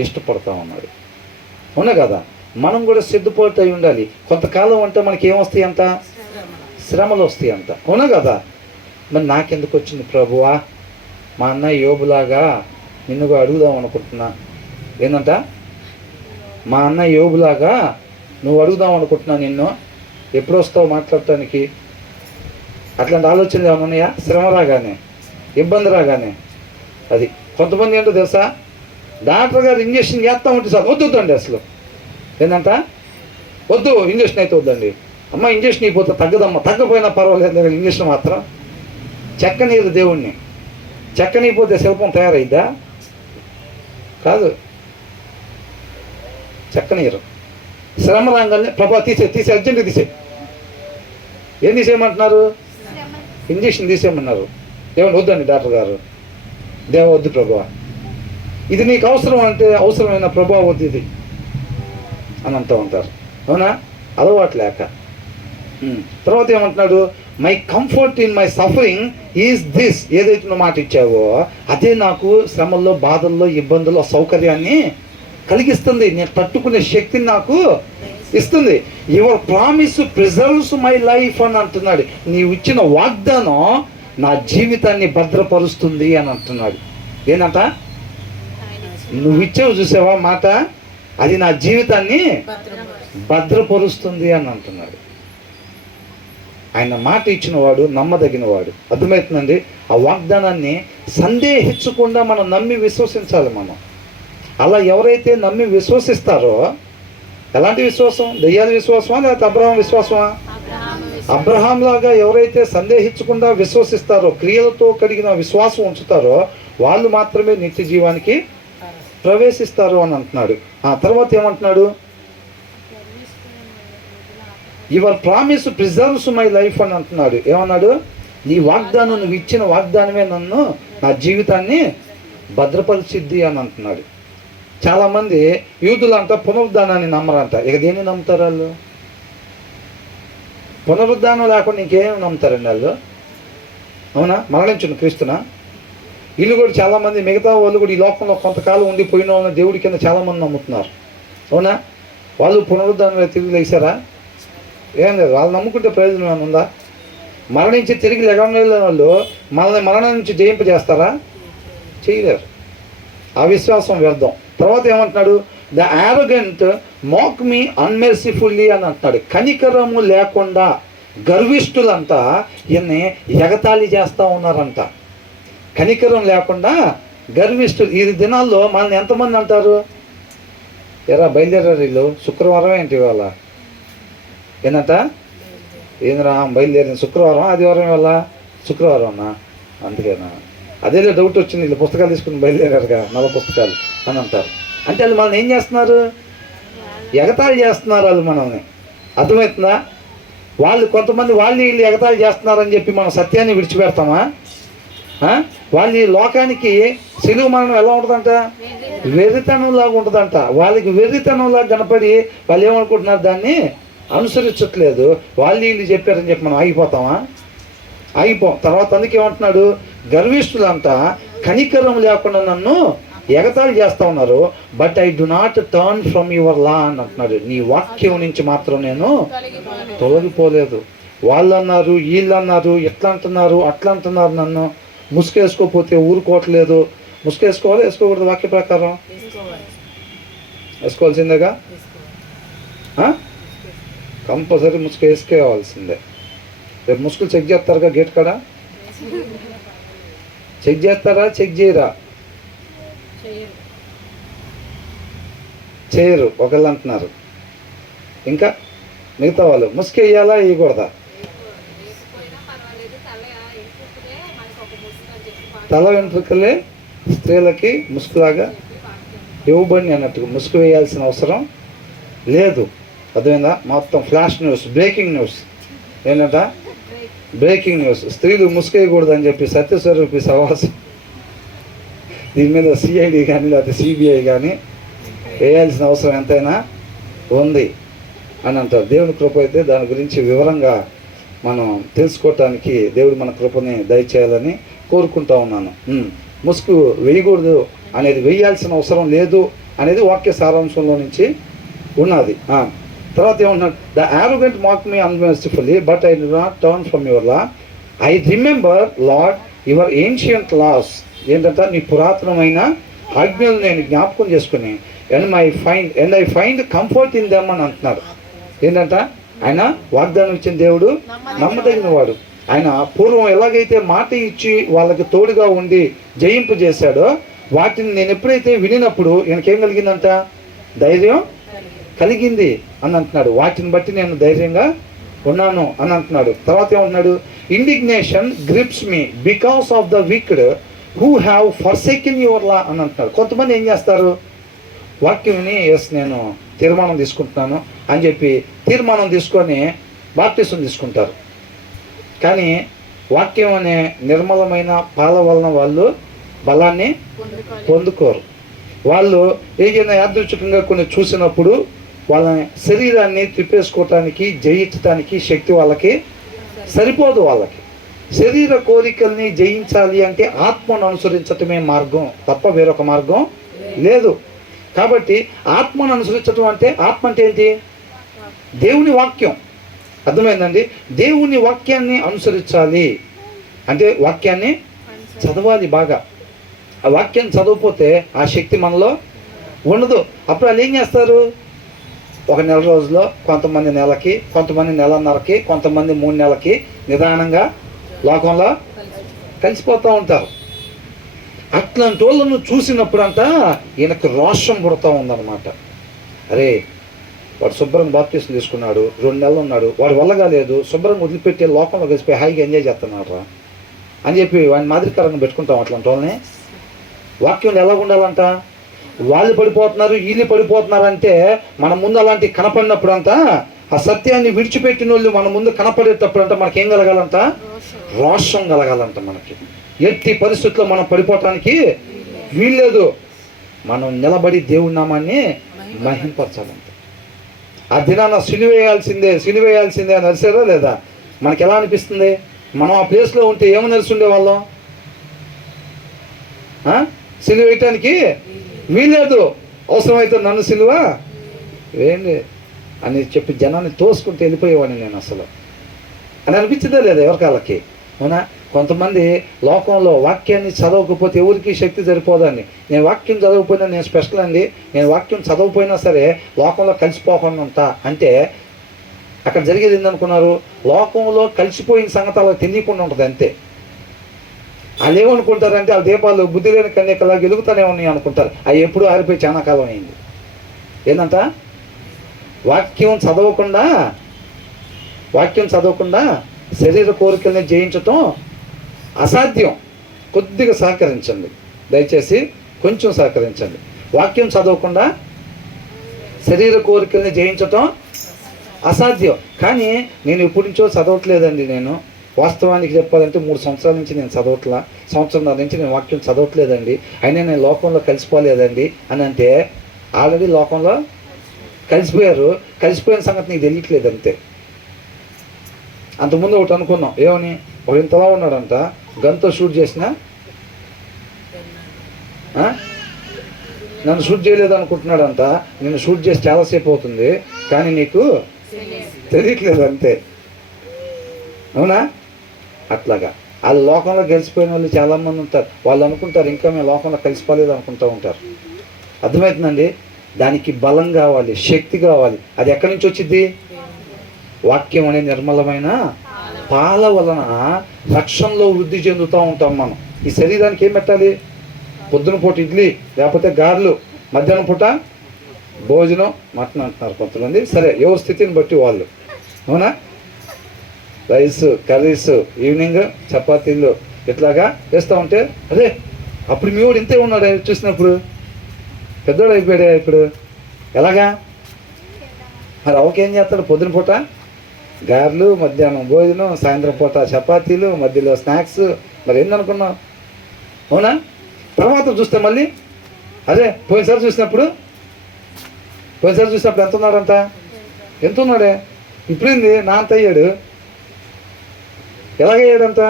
ఇష్టపడతా ఉన్నాడు. అవునా కదా? మనం కూడా సిద్ధపాటు అయి ఉండాలి. కొంతకాలం అంటే మనకి ఏమొస్తాయి అంట? శ్రమలు వస్తాయి అంట. అవునా కదా? మరి నాకెందుకు వచ్చింది ప్రభువా? మా అన్నయ్య యోబులాగా నిన్నుగా అడుగుదాం అనుకుంటున్నా. ఏంటంట? మా అన్నయ్య యోబులాగా నువ్వు అడుగుదాం అనుకుంటున్నా, నిన్ను ఎప్పుడు వస్తావు మాట్లాడటానికి? అట్లాంటి ఆలోచనలు ఏమైనా ఉన్నాయా? శ్రమ రాగానే, ఇబ్బంది రాగానే. అది కొంతమంది ఏంటో తెలుసా? డాక్టర్ గారు ఇంజక్షన్ చేస్తూ ఉంటే సార్ వద్దండి, అసలు ఏంటంట వద్దు, ఇంజక్షన్ అయితే వద్దండి. అమ్మ ఇంజక్షన్ అయిపోతే తగ్గదమ్మా, తగ్గపోయినా పర్వాలేదు, ఇంజక్షన్ మాత్రం. చెక్కనీరు దేవుణ్ణి. చెక్కనీపోతే శిల్పం తయారైద్దా? కాదు. చెక్కనీరు. శ్రమ రాగానే ప్రభా తీసే అర్జెంట్గా తీసే. ఏం తీసేయమంటున్నారు? ఇంజక్షన్ తీసేయమన్నారు. ఏమన్నా వద్దండి డాక్టర్ గారు, దేవ వద్దు ప్రభా, ఇది నీకు అవసరం అంటే అవసరమైన ప్రభా వద్దు ఇది అని అంటూ ఉంటారు. అవునా? అలవాటు లేక. తర్వాత ఏమంటున్నాడు? My comfort in my suffering is this. ఏదైతే నువ్వు మాట ఇచ్చావో అదే నాకు శ్రమల్లో, బాధల్లో, ఇబ్బందుల్లో సౌకర్యాన్ని కలిగిస్తుంది. నేను తట్టుకునే శక్తిని నాకు ఇస్తుంది. Your promise preserves my life అని అంటున్నాడు. నీవు ఇచ్చిన వాగ్దానం నా జీవితాన్ని భద్రపరుస్తుంది అని అంటున్నాడు. ఏంటంట? నువ్వు ఇచ్చేవు చూసావా మాట, అది నా జీవితాన్ని భద్రపరుస్తుంది అని అంటున్నాడు. ఆయన మాట ఇచ్చిన వాడు నమ్మదగిన వాడు. అర్థమవుతుందండి? ఆ వాగ్దానాన్ని సందేహించకుండా మనం నమ్మి విశ్వసించాలి. మనం అలా ఎవరైతే నమ్మి విశ్వసిస్తారో, ఎలాంటి విశ్వాసం? దెయ్యాల విశ్వాసమా లేకపోతే అబ్రహాం విశ్వాసమా? అబ్రహాం లాగా ఎవరైతే సందేహించకుండా విశ్వసిస్తారో, క్రియలతో కలిగిన విశ్వాసం ఉంచుతారో, వాళ్ళు మాత్రమే నిత్య జీవానికి ప్రవేశిస్తారు అని అంటున్నాడు. ఆ తర్వాత ఏమంటున్నాడు? Your promise preserves my life అని అంటున్నాడు. ఏమన్నాడు? నీ వాగ్దానం, నువ్వు ఇచ్చిన వాగ్దానమే నన్ను, నా జీవితాన్ని భద్రపరిచిద్ది అని అంటున్నాడు. చాలామంది యూదులంతా పునరుద్ధానాన్ని నమ్మరంట. ఇక దేన్ని నమ్ముతారు వాళ్ళు? పునరుద్ధానం లేకుండా ఇంకేం నమ్ముతారండి వాళ్ళు? అవునా? మరణించిన క్రీస్తునా? వీళ్ళు కూడా చాలామంది, మిగతా వాళ్ళు కూడా ఈ లోకంలో కొంతకాలం ఉండిపోయిన వాళ్ళని దేవుడి కింద చాలామంది నమ్ముతున్నారు. అవునా? వాళ్ళు పునరుద్ధానంలో తిరిగి లేచారా? ఏం లేదు. వాళ్ళు నమ్ముకుంటే ప్రయోజనం ఏమైనా ఉందా? మరణించి తిరిగి లెగలేని వాళ్ళు మనల్ని మరణం నుంచి జయింపజేస్తారా? చేయలేరు. ఆ విశ్వాసం వ్యర్థం. తర్వాత ఏమంటున్నాడు, ద యారోగెంట్ మాక్ మీ అన్మెర్సిఫుల్లీ అని అంటున్నాడు. కనికరము లేకుండా గర్విష్ఠులంతా ఈయన్ని ఎగతాళి చేస్తూ ఉన్నారంట. కనికరం లేకుండా గర్విష్ఠులు. ఈ దినాల్లో మనల్ని ఎంతమంది అంటారు, ఎరా బయలుదేరారు వీళ్ళు, శుక్రవారం ఏంటి ఇవాళ, ఏంటంట ఏంద్రా బయలుదేరింది శుక్రవారం, ఆదివారం ఇవాళ శుక్రవారం అన్నా, అందుకేనా అదేలే డౌట్ వచ్చింది, వీళ్ళు పుస్తకాలు తీసుకుని బయలుదేరారుగా 4 పుస్తకాలు అని అంటారు. అంటే వాళ్ళు మనల్ని ఏం చేస్తున్నారు, ఎగతాళి చేస్తున్నారు వాళ్ళు మనల్ని. అర్థమవుతుందా? వాళ్ళు కొంతమంది వాళ్ళు వీళ్ళు ఎగతాళి చేస్తున్నారని చెప్పి మనం సత్యాన్ని విడిచిపెడతామా? వాళ్ళు ఈ లోకానికి సిలువ మరణం ఎలా ఉంటుందంట, వెర్రితనంలాగా ఉంటుందంట. వాళ్ళకి వెర్రితనంలాగా కనపడి వాళ్ళు ఏమనుకుంటున్నారు, దాన్ని అనుసరించట్లేదు. వాళ్ళు వీళ్ళు చెప్పారని చెప్పి మనం ఆగిపోతామా? ఆగిపోం. తర్వాత అందుకే ఏమంటున్నాడు, గర్విష్ఠులంతా కనికరం లేకుండా నన్ను ఎగతాళి చేస్తూ ఉన్నారు. But I do not turn from your law అని అంటున్నాడు. నీ వాక్యం నుంచి మాత్రం నేను తొలగిపోలేదు. వాళ్ళు అన్నారు, వీళ్ళు అన్నారు, ఎట్లా అంటున్నారు, అట్లా అంటున్నారు, నన్ను ముసుకేసుకోకపోతే ఊరుకోవట్లేదు. ముసుకేసుకోవాలి, వేసుకోకూడదు? వాక్య ప్రకారం వేసుకోవాల్సిందేగా, కంపల్సరీ ముసుగు వేసుకోవాల్సిందే. రేపు ముసుగులు చెక్ చేస్తారుగా గేట్ కాడ, చెక్ చేస్తారా, చెక్ చేయరా? చేయరు, ఒకళ్ళు అంటున్నారు. ఇంకా మిగతా వాళ్ళు ముసుగు వేయాలా వేయకూడదా? తల వెంట్రుకలే స్త్రీలకి ముసుగులాగా ఇవ్వబడి అన్నట్టుగా ముసుగు వేయాల్సిన అవసరం లేదు. అర్థమైందా? మొత్తం ఫ్లాష్ న్యూస్, బ్రేకింగ్ న్యూస్. ఏంటంట బ్రేకింగ్ న్యూస్, స్త్రీలు ముసుగు వేయకూడదు అని చెప్పి సత్యస్వరూపి సవాసం దీని మీద సిఐడి కానీ లేకపోతే సిబిఐ కానీ వేయాల్సిన అవసరం ఎంతైనా ఉంది అని అంటారు. దేవుని కృప అయితే దాని గురించి వివరంగా మనం తెలుసుకోవటానికి దేవుడు మన కృపని దయచేయాలని కోరుకుంటా ఉన్నాను. ముసుగు వేయకూడదు అనేది, వేయాల్సిన అవసరం లేదు అనేది వాక్య సారాంశంలో నుంచి ఉన్నది. తర్వాత ఏమంటున్నాడు, the arrogant mock me unmercifully but I do not turn from your law. I remember Lord your ancient laws. ఏంటంటే నీ పురాతనమైన ఆజ్ఞలు నేను జ్ఞాపకం చేసుకుని and I find comfort in them అని అంటున్నారు. ఏంటంట ఆయన వాగ్దానం ఇచ్చిన దేవుడు నమ్మదగిన వాడు. ఆయన పూర్వం ఎలాగైతే మాట ఇచ్చి వాళ్ళకి తోడుగా ఉండి జయింపు చేశాడో వాటిని నేను ఎప్పుడైతే వినినప్పుడు ఈయనకేం కలిగిందంట, ధైర్యం కలిగింది అని అంటున్నాడు. వాటిని బట్టి నేను ధైర్యంగా ఉన్నాను అని అంటున్నాడు. తర్వాత ఏమంటున్నాడు, indignation grips me because of the wicked who have forsaken your law అని అంటున్నాడు. కొంతమంది ఏం చేస్తారు, వాక్యంని నేను తీర్మానం తీసుకుంటున్నాను అని చెప్పి తీర్మానం తీసుకొని బాప్టిజం తీసుకుంటారు. కానీ వాక్యం అనే నిర్మలమైన పాల వలన వాళ్ళు బలాన్ని పొందుకోరు. వాళ్ళు ఏదైనా యాదృచ్ఛికంగా కొన్ని చూసినప్పుడు వాళ్ళ శరీరాన్ని తిప్పేసుకోవటానికి, జయించడానికి శక్తి వాళ్ళకి సరిపోదు. వాళ్ళకి శరీర కోరికల్ని జయించాలి అంటే ఆత్మను అనుసరించటమే మార్గం తప్ప వేరొక మార్గం లేదు. కాబట్టి ఆత్మను అనుసరించటం అంటే, ఆత్మ అంటే ఏంటి, దేవుని వాక్యం. అర్థమైందండి? దేవుని వాక్యాన్ని అనుసరించాలి అంటే వాక్యాన్ని చదవాలి బాగా. ఆ వాక్యం చదవకపోతే ఆ శక్తి మనలో ఉండదు. అప్పుడు వాళ్ళు ఏం చేస్తారు, ఒక నెల రోజుల్లో, కొంతమంది నెలకి, కొంతమంది నెలన్నరకి, కొంతమంది 3 నెలలకి నిదానంగా లోకంలో కలిసిపోతూ ఉంటారు. అట్లాంటి వాళ్ళను చూసినప్పుడంట ఈయనకు రోషం పుడతా ఉందన్నమాట. అరే వాడు శుభ్రంగా బాప్టిజం తీసుకున్నాడు, 2 నెలలు ఉన్నాడు, వాడి వల్ల కాలేదు, శుభ్రంగా వదిలిపెట్టి లోకంలో కలిసిపోయి హాయిగా ఎంజాయ్ చేస్తున్నాడు రా అని చెప్పి వాడిని మాదిరికరంగా పెట్టుకుంటాం. అట్లాంటి వాళ్ళని వాక్యంలో ఎలా ఉండాలంట, వాళ్ళు పడిపోతున్నారు, వీళ్ళు పడిపోతున్నారంటే మన ముందు అలాంటి కనపడినప్పుడు అంట, ఆ సత్యాన్ని విడిచిపెట్టిన వాళ్ళు మన ముందు కనపడేటప్పుడు అంట మనకేం కలగాలంట, రోషం కలగాలంట. మనకి ఎట్టి పరిస్థితుల్లో మనం పడిపోవటానికి వీల్లేదు. మనం నిలబడి దేవుడి నామాన్ని మహింపరచాలంట. ఆ దినాన సిలువేయాల్సిందే అని అరిసారా లేదా? మనకి ఎలా అనిపిస్తుంది? మనం ఆ ప్లేస్లో ఉంటే ఏమని అరిసి ఉండేవాళ్ళం? సిలువ వేయటానికి వీల్లేదు, అవసరమైతే నన్ను సిలువ వేయండి అని చెప్పి జనాన్ని తోసుకుంటూ వెళ్ళిపోయేవాడిని నేను అసలు అని అనిపించిందే లేదా ఎవరికాళ్ళకి? అవునా? కొంతమంది లోకంలో వాక్యాన్ని చదవకపోతే ఎవరికి శక్తి సరిపోదండి. నేను వాక్యం చదవకపోయినా నేను స్పెషల్ అండి, నేను వాక్యం చదవకపోయినా సరే లోకంలో కలిసిపోకుండా ఉంటా అంటే అక్కడ జరిగేది ఏందనుకున్నారు? లోకంలో కలిసిపోయిన సంగతి అలా తెలియకుండా ఉంటుంది అంతే. వాళ్ళు ఏమనుకుంటారంటే ఆ దీపాలు బుద్ధి లేని కన్యకలాగా ఎదుగుతానే ఉన్నాయి అనుకుంటారు. అవి ఎప్పుడు ఆరిపోయి చాలా కాలం అయింది. ఏంటంట? వాక్యం చదవకుండా శరీర కోరికల్ని జయించటం అసాధ్యం. కొద్దిగా సహకరించండి, దయచేసి కొంచెం సహకరించండి. వాక్యం చదవకుండా శరీర కోరికల్ని జయించటం అసాధ్యం. కానీ నేను ఎప్పటి నుంచో చదవట్లేదండి. నేను వాస్తవానికి చెప్పాలంటే 3 సంవత్సరాల నుంచి నేను చదవట్లా, సంవత్సరంన్నర నుంచి నేను వాక్యం చదవట్లేదండి. అయినా నేను లోకంలో కలిసిపోలేదండి అని అంటే ఆల్రెడీ లోకంలో కలిసిపోయిన సంగతి నీకు తెలియట్లేదు అంతే. అంతకుముందు ఒకటి అనుకున్నాం, ఏమని? ఒక ఇంతలా ఉన్నాడంట, గన్తో షూట్ చేసిన నన్ను షూట్ చేయలేదు అనుకుంటున్నాడంట. నేను షూట్ చేసి చాలాసేపు అవుతుంది కానీ నీకు తెలియట్లేదు అంతే. అవునా? అట్లాగా వాళ్ళు లోకంలో కలిసిపోయిన వాళ్ళు చాలామంది ఉంటారు. వాళ్ళు అనుకుంటారు ఇంకా మేము లోకంలో కలిసిపోలేదు అనుకుంటూ ఉంటారు. అర్థమవుతుందండి? దానికి బలం కావాలి, శక్తి కావాలి. అది ఎక్కడి నుంచి వచ్చింది? వాక్యం అనే నిర్మలమైన పాల వలన రక్షణలో వృద్ధి చెందుతూ ఉంటాం మనం. ఈ శరీరానికి ఏం పెట్టాలి? పొద్దున పూట ఇడ్లీ, లేకపోతే గారెలు, మధ్యాహ్నం పూట భోజనం, మటన్ అంటున్నారు కొంతమంది. సరే, ఎవరి స్థితిని బట్టి వాళ్ళు. అవునా? రైస్, కర్రీస్, ఈవినింగ్ చపాతీలు ఇట్లాగా వేస్తూ ఉంటే అదే అప్పుడు మీ వాడు ఇంతే ఉన్నాడు చూసినప్పుడు, పెద్దోడు అయిపోయాడే ఇప్పుడు. ఎలాగా మరి అవకేం చేస్తాడు? పొద్దున పూట గారెలు, మధ్యాహ్నం భోజనం, సాయంత్రం పూట చపాతీలు, మధ్యలో స్నాక్స్. మరి ఏందనుకున్నావు? అవునా? తర్వాత చూస్తే మళ్ళీ అదే పోయినసారి చూసినప్పుడు ఎంత ఉన్నాడంట? ఎంత ఉన్నాడే? ఇప్పుడేంది నా అంత అయ్యాడు. ఎలాగయ్యాడంట?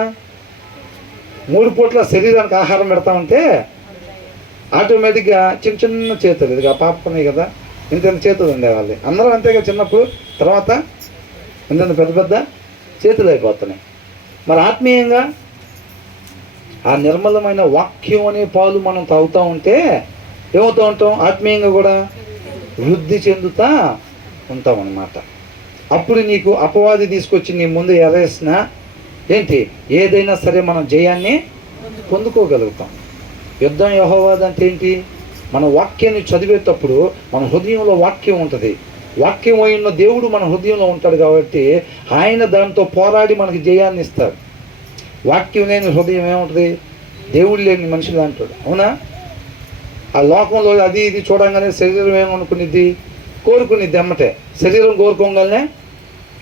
3 పూట్ల శరీరానికి ఆహారం పెడతా ఉంటే ఆటోమేటిక్గా చిన్న చేతులు, ఇది పాపకున్నాయి కదా, ఇంత చేతులు ఉండేవాళ్ళు. అందరూ అంతేగా చిన్నప్పుడు. తర్వాత ఇంత పెద్ద చేతులు అయిపోతున్నాయి. మరి ఆత్మీయంగా ఆ నిర్మలమైన వాక్యం అనే పాలు మనం తాగుతూ ఉంటే ఏమవుతూ ఉంటాం? ఆత్మీయంగా కూడా వృద్ధి చెందుతూ ఉంటాం అన్నమాట. అప్పుడు నీకు అపవాది తీసుకొచ్చి నీ ముందు ఎరేసినా ఏంటి, ఏదైనా సరే మనం జయాన్ని పొందుకోగలుగుతాం. యుద్ధం యెహోవాది అంటే ఏంటి? మన వాక్యాన్ని చదివేటప్పుడు మన హృదయంలో వాక్యం ఉంటుంది. వాక్యం అయిన దేవుడు మన హృదయంలో ఉంటాడు కాబట్టి ఆయన దాంతో పోరాడి మనకి జయాన్ని ఇస్తాడు. వాక్యం లేని హృదయం ఏముంటుంది? దేవుడు లేని మనుషులు అంటాడు. అవునా? ఆ లోకంలో అది ఇది చూడంగానే శరీరం ఏమనుకునిద్ది? కోరుకునిద్ది అమ్మటే. శరీరం కోరుకోగానే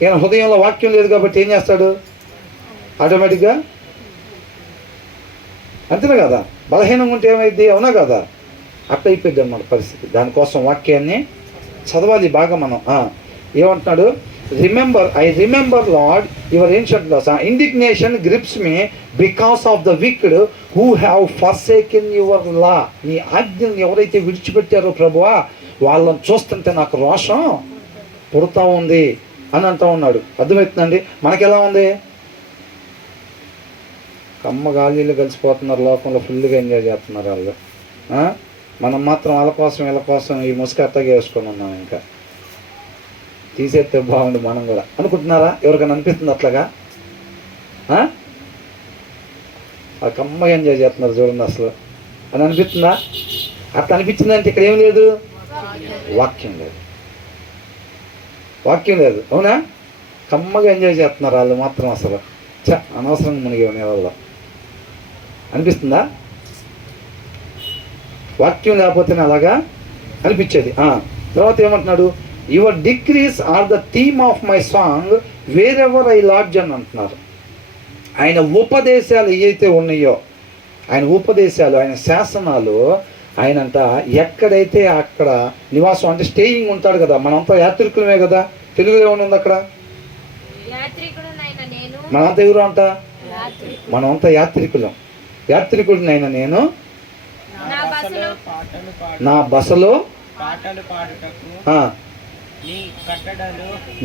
ఈయన హృదయంలో వాక్యం లేదు కాబట్టి ఏం చేస్తాడు? ఆటోమేటిక్గా అంతేనా కదా? బలహీనంగా ఉంటే ఏమైంది? అవునా కదా? అట్ట అయిపోయింది అన్నమాట పరిస్థితి. దానికోసం వాక్యాన్ని చదవాలి బాగా మనం. ఏమంటున్నాడు? I remember Lord your ancient laws. Indignation grips me because of the wicked who have forsaken your law. నీ ఆజ్ఞల్ని ఎవరైతే విడిచిపెట్టారో ప్రభువా, వాళ్ళని చూస్తుంటే నాకు రోషం పుడతా ఉంది అని అంటూ ఉన్నాడు. అర్థమవుతుందండి? మనకెలా ఉంది? కమ్మ గాలిలో కలిసిపోతున్నారు, లోకంలో ఫుల్గా ఎంజాయ్ చేస్తున్నారు వాళ్ళు. మనం మాత్రం వాళ్ళ కోసం ఈ ముసుగు అట్టగా వేసుకొని ఉన్నాం. ఇంకా తీసేస్తే బాగుండు మనం కూడా అనుకుంటున్నారా? ఎవరికైనా అనిపిస్తుంది అట్లాగా? ఆ కమ్మగా ఎంజాయ్ చేస్తున్నారు చూడండి అసలు అని అనిపిస్తుందా? అట్లా అనిపించిందంటే ఇక్కడ ఏం లేదు, వాక్యం లేదు. అవునా? కమ్మగా ఎంజాయ్ చేస్తున్నారు వాళ్ళు మాత్రం. అసలు అనవసరంగా మునిగి ఉనే వాళ్ళు అనిపిస్తుందా? వాక్యం లేకపోతేనే అలాగా అనిపించేది. తర్వాత ఏమంటున్నాడు? Your degrees are the theme of my song wherever I lodge అని అంటున్నారు. ఆయన ఉపదేశాలు ఏవైతే ఉన్నాయో, ఆయన ఉపదేశాలు, ఆయన శాసనాలు, ఆయనంట ఎక్కడైతే అక్కడ నివాసం అంటే స్టేయింగ్ ఉంటాడు కదా. మనంతా యాత్రికులమే కదా. తెలుగులో ఏమన్నా అక్కడ? మనంతా ఎవరు అంట? మనమంతా యాత్రికుడినైనా నేను నా బసలో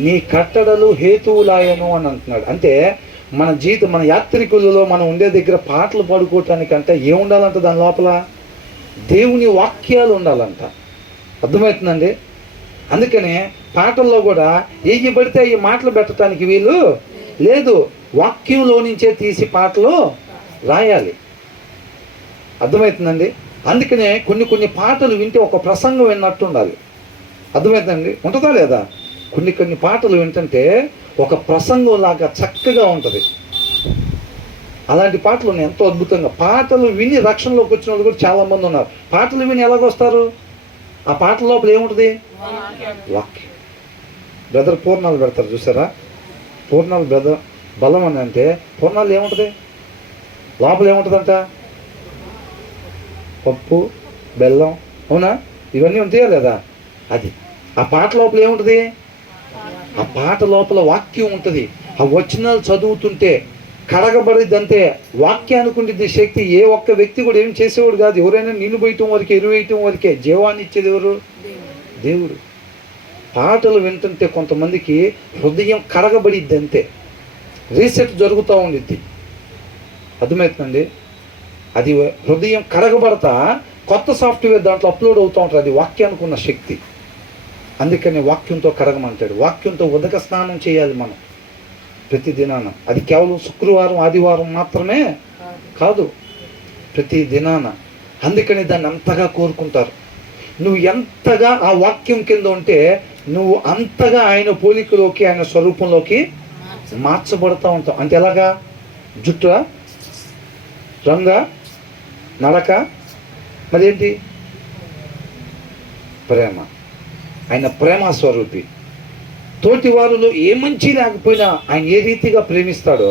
నీ కట్టడలు హేతువులాయను అని అంటున్నాడు. అంటే మన జీవితం, మన యాత్రికులలో మనం ఉండే దగ్గర పాటలు పాడుకోవటానికంటే ఏముండాలంట దాని లోపల? దేవుని వాక్యాలు ఉండాలంట. అర్థమవుతుందండి? అందుకనే పాటల్లో కూడా ఏవి పడితే ఈ మాటలు పెట్టడానికి వీలు లేదు. వాక్యంలో నుంచే తీసి పాటలు రాయాలి. అర్థమవుతుందండి? అందుకనే కొన్ని పాటలు వింటే ఒక ప్రసంగం విన్నట్టు ఉండాలి. అర్థమవుతుందండి? ఉంటుందా లేదా? కొన్ని పాటలు వింటుంటే ఒక ప్రసంగం లాగా చక్కగా ఉంటుంది. అలాంటి పాటలు ఉన్నాయి ఎంతో అద్భుతంగా. పాటలు విని రక్షణలోకి వచ్చిన వాళ్ళు కూడా చాలామంది ఉన్నారు. పాటలు విని ఎలాగొస్తారు? ఆ పాటల లోపల ఏముంటుంది? వాక్యం. బ్రదర్ పూర్ణాలు పెడతారు చూసారా? పూర్ణాలు బ్రదర్ బలం అని అంటే పూర్ణాలు ఏముంటుంది? లోపల ఏముంటుందంట? పప్పు, బెల్లం, అవునా? ఇవన్నీ ఉంటాయా లేదా? అది ఆ పాట లోపల ఏముంటుంది? ఆ పాట లోపల వాక్యం ఉంటుంది. ఆ వచనాలు చదువుతుంటే కడగబడిద్దంతే. వాక్యానికి ఉంటుంది శక్తి. ఏ ఒక్క వ్యక్తి కూడా ఏం చేసేవాడు కాదు. ఎవరైనా నీళ్ళు పోయటం వరకే, ఎరువేయటం వరకే. జీవాన్ని ఇచ్చేది ఎవరు? దేవుడు. పాటలు వింటుంటే కొంతమందికి హృదయం కడగబడిద్ది అంతే. రీసెట్ జరుగుతూ ఉండిద్ది. అర్థమవుతుందండి? అది హృదయం కడగబడతా కొత్త సాఫ్ట్వేర్ దాంట్లో అప్లోడ్ అవుతూ ఉంటుంది. అది వాక్యానికి ఉన్న శక్తి. అందుకని వాక్యంతో కడగమంటాడు. వాక్యంతో ఉదక స్నానం చేయాలి మనం ప్రతి దినాన. అది కేవలం శుక్రవారం, ఆదివారం మాత్రమే కాదు, ప్రతి దినాన. అందుకని దాన్ని అంతగా కోరుకుంటారు. నువ్వు ఎంతగా ఆ వాక్యం కింద ఉంటే నువ్వు అంతగా ఆయన పోలికలోకి, ఆయన స్వరూపంలోకి మార్చబడుతూ ఉంటావు. అంటే ఎలాగా? జుట్ట, రంగ, నడక, మరేంటి? ప్రేమ. ఆయన ప్రేమ స్వరూపి. తోటి వారిలో ఏ మంచి లేకపోయినా ఆయన ఏ రీతిగా ప్రేమిస్తాడో,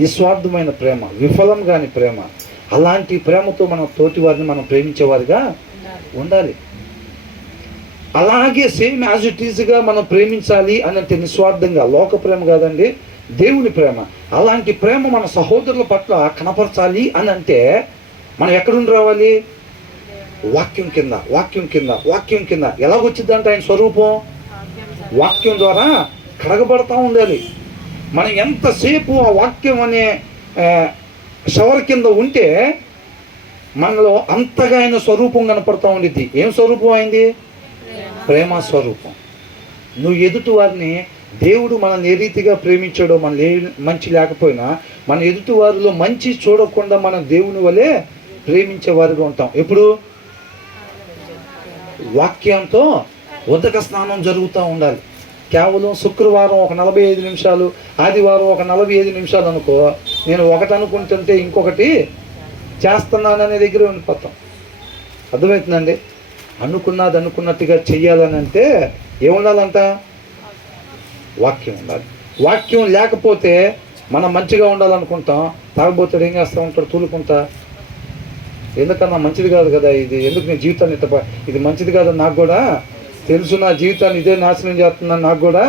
నిస్వార్థమైన ప్రేమ, విఫలం కాని ప్రేమ. అలాంటి ప్రేమతో మనం తోటి వారిని మనం ప్రేమించేవారిగా ఉండాలి. అలాగే సేమ్ యాజ్ ఇట్ ఈజ్గా మనం ప్రేమించాలి అని అంటే నిస్వార్థంగా. లోక ప్రేమ కాదండి, దేవుని ప్రేమ. అలాంటి ప్రేమ మన సహోదరుల పట్ల కనపరచాలి అని అంటే మనం ఎక్కడుండి రావాలి? వాక్యం కింద, వాక్యం కింద, వాక్యం కింద. ఎలాగొచ్చిందంటే ఆయన స్వరూపం వాక్యం ద్వారా కడగబడతా ఉండాలి. మనం ఎంతసేపు ఆ వాక్యం అనే షవర్ కింద ఉంటే మనలో అంతగా ఆయన స్వరూపం కనపడతా ఉండిద్ది. ఏం స్వరూపం అయింది? ప్రేమ స్వరూపం. నువ్వు ఎదుటి వారిని, దేవుడు మనల్ని ఏ రీతిగా ప్రేమించాడో, మన మంచి లేకపోయినా మన ఎదుటి వారిలో మంచి చూడకుండా మనం దేవుని వలె ప్రేమించే వారిగా ఉంటాం. ఎప్పుడు? వాక్యంతో ఉదక స్నానం జరుగుతూ ఉండాలి. కేవలం శుక్రవారం ఒక 45 నిమిషాలు, ఆదివారం ఒక 45 నిమిషాలు అనుకో, నేను ఒకటి అనుకుంటుంటే ఇంకొకటి చేస్తున్నాననే దగ్గర ఉండిపోతాం. అర్థమవుతుందండి? అనుకున్నది అనుకున్నట్టుగా చెయ్యాలని అంటే ఏముండాలంట? వాక్యం ఉండాలి. వాక్యం లేకపోతే మనం మంచిగా ఉండాలనుకుంటాం, తాగబోతాడు ఏం చేస్తూ ఉంటాడు? తూలుకుంటా. ఎందుకన్నా మంచిది కాదు కదా ఇది, ఎందుకు నీ జీవితాన్ని ఇది మంచిది కాదు, నాకు కూడా తెలుసు, నా జీవితాన్ని ఇదే నాశనం చేస్తున్నాను, నాకు కూడా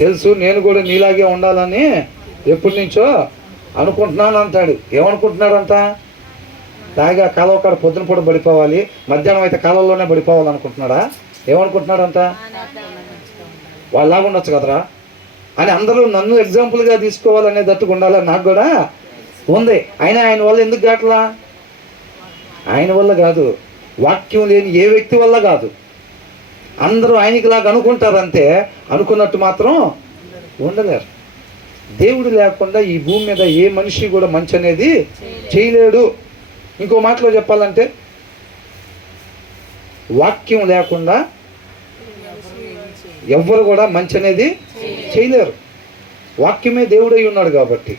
తెలుసు, నేను కూడా నీలాగే ఉండాలని ఎప్పటి నుంచో అనుకుంటున్నాను అంటాడు. ఏమనుకుంటున్నాడంట? తాగా కాలువ కాడ పొద్దున పూట పడిపోవాలి, మధ్యాహ్నం అయితే కాలువలోనే పడిపోవాలనుకుంటున్నాడా? ఏమనుకుంటున్నాడంట? వాళ్ళలాగా ఉండొచ్చు కదరా అని అందరూ నన్ను ఎగ్జాంపుల్గా తీసుకోవాలనే దట్టుకు ఉండాలని నాకు కూడా ఉంది. అయినా ఆయన వల్ల ఎందుకు కావట్లా? ఆయన వల్ల కాదు, వాక్యం లేని ఏ వ్యక్తి వల్ల కాదు. అందరూ ఆయనకిలాగా అనుకుంటారంతే, అనుకున్నట్టు మాత్రం ఉండలేరు. దేవుడు లేకుండా ఈ భూమి మీద ఏ మనిషి కూడా మంచి అనేది చేయలేడు. ఇంకో మాటలో చెప్పాలంటే వాక్యం లేకుండా ఎవ్వరు కూడా మంచి అనేది చేయలేరు. వాక్యమే దేవుడై ఉన్నాడు కాబట్టి.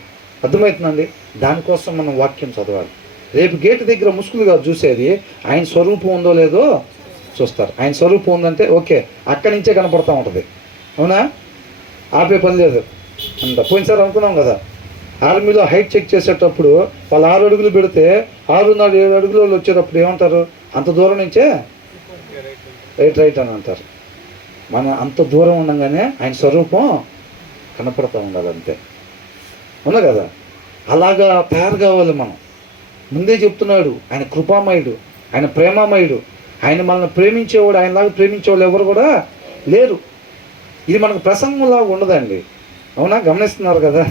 అర్థమవుతుందండి? దానికోసం మనం వాక్యం చదవాలి. రేపు గేటు దగ్గర ముసుగులుగా చూసేది ఆయన స్వరూపం ఉందో లేదో చూస్తారు. ఆయన స్వరూపం ఉందంటే ఓకే, అక్కడి నుంచే కనపడతా ఉంటుంది. అవునా? ఆపే పని లేదు అంత. పోయినసారి అనుకున్నాం కదా, ఆర్మీలో హైట్ చెక్ చేసేటప్పుడు వాళ్ళు 6 అడుగులు పెడితే 6.5 7 అడుగులు వచ్చేటప్పుడు ఏమంటారు? అంత దూరం నుంచే రైట్ అని అంటారు. మన అంత దూరం ఉండగానే ఆయన స్వరూపం కనపడతా ఉండాలి అంతే. అవునా కదా? అలాగా తయారు కావాలి మనం. ముందే చెప్తున్నాడు, ఆయన కృపామయుడు, ఆయన ప్రేమామయుడు, ఆయన మనల్ని ప్రేమించేవాడు. ఆయనలాగా ప్రేమించేవాళ్ళు ఎవరు కూడా లేరు. ఇది మనకు ప్రసంగంలాగా ఉండదండి. అవునా? గమనిస్తున్నారు కదా?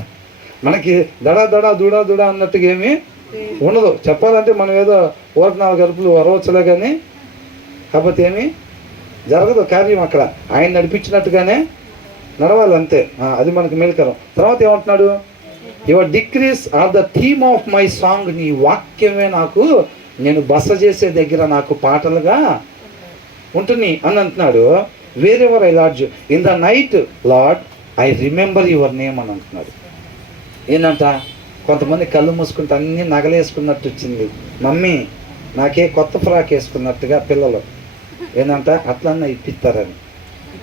మనకి దడా దడా దూడా దూడా అన్నట్టుగా ఏమీ ఉండదు. చెప్పాలంటే మనం ఏదో ఓటు 4 అరుపులు అరవచ్చులే కానీ కాకపోతే ఏమీ జరగదు కార్యం. అక్కడ ఆయన నడిపించినట్టుగానే నడవాలి అంతే. అది మనకు మేలుకరం. తర్వాత ఏమంటున్నాడు, your decrees are the theme of my song. నీ వాక్యమే నాకు, నేను బస చేసే దగ్గర నాకు పాటలుగా ఉంటుంది అని అంటున్నాడు. Wherever I lord you in the night Lord I remember your name అని అంటున్నాడు. ఏంటంట, కొంతమంది కళ్ళు మూసుకుంటే అన్నీ నగలేసుకున్నట్టు వచ్చింది. మమ్మీ నాకే కొత్త ఫ్రాక్ వేసుకున్నట్టుగా పిల్లలు ఏంటంట అట్లన్నా ఇప్పిస్తారని.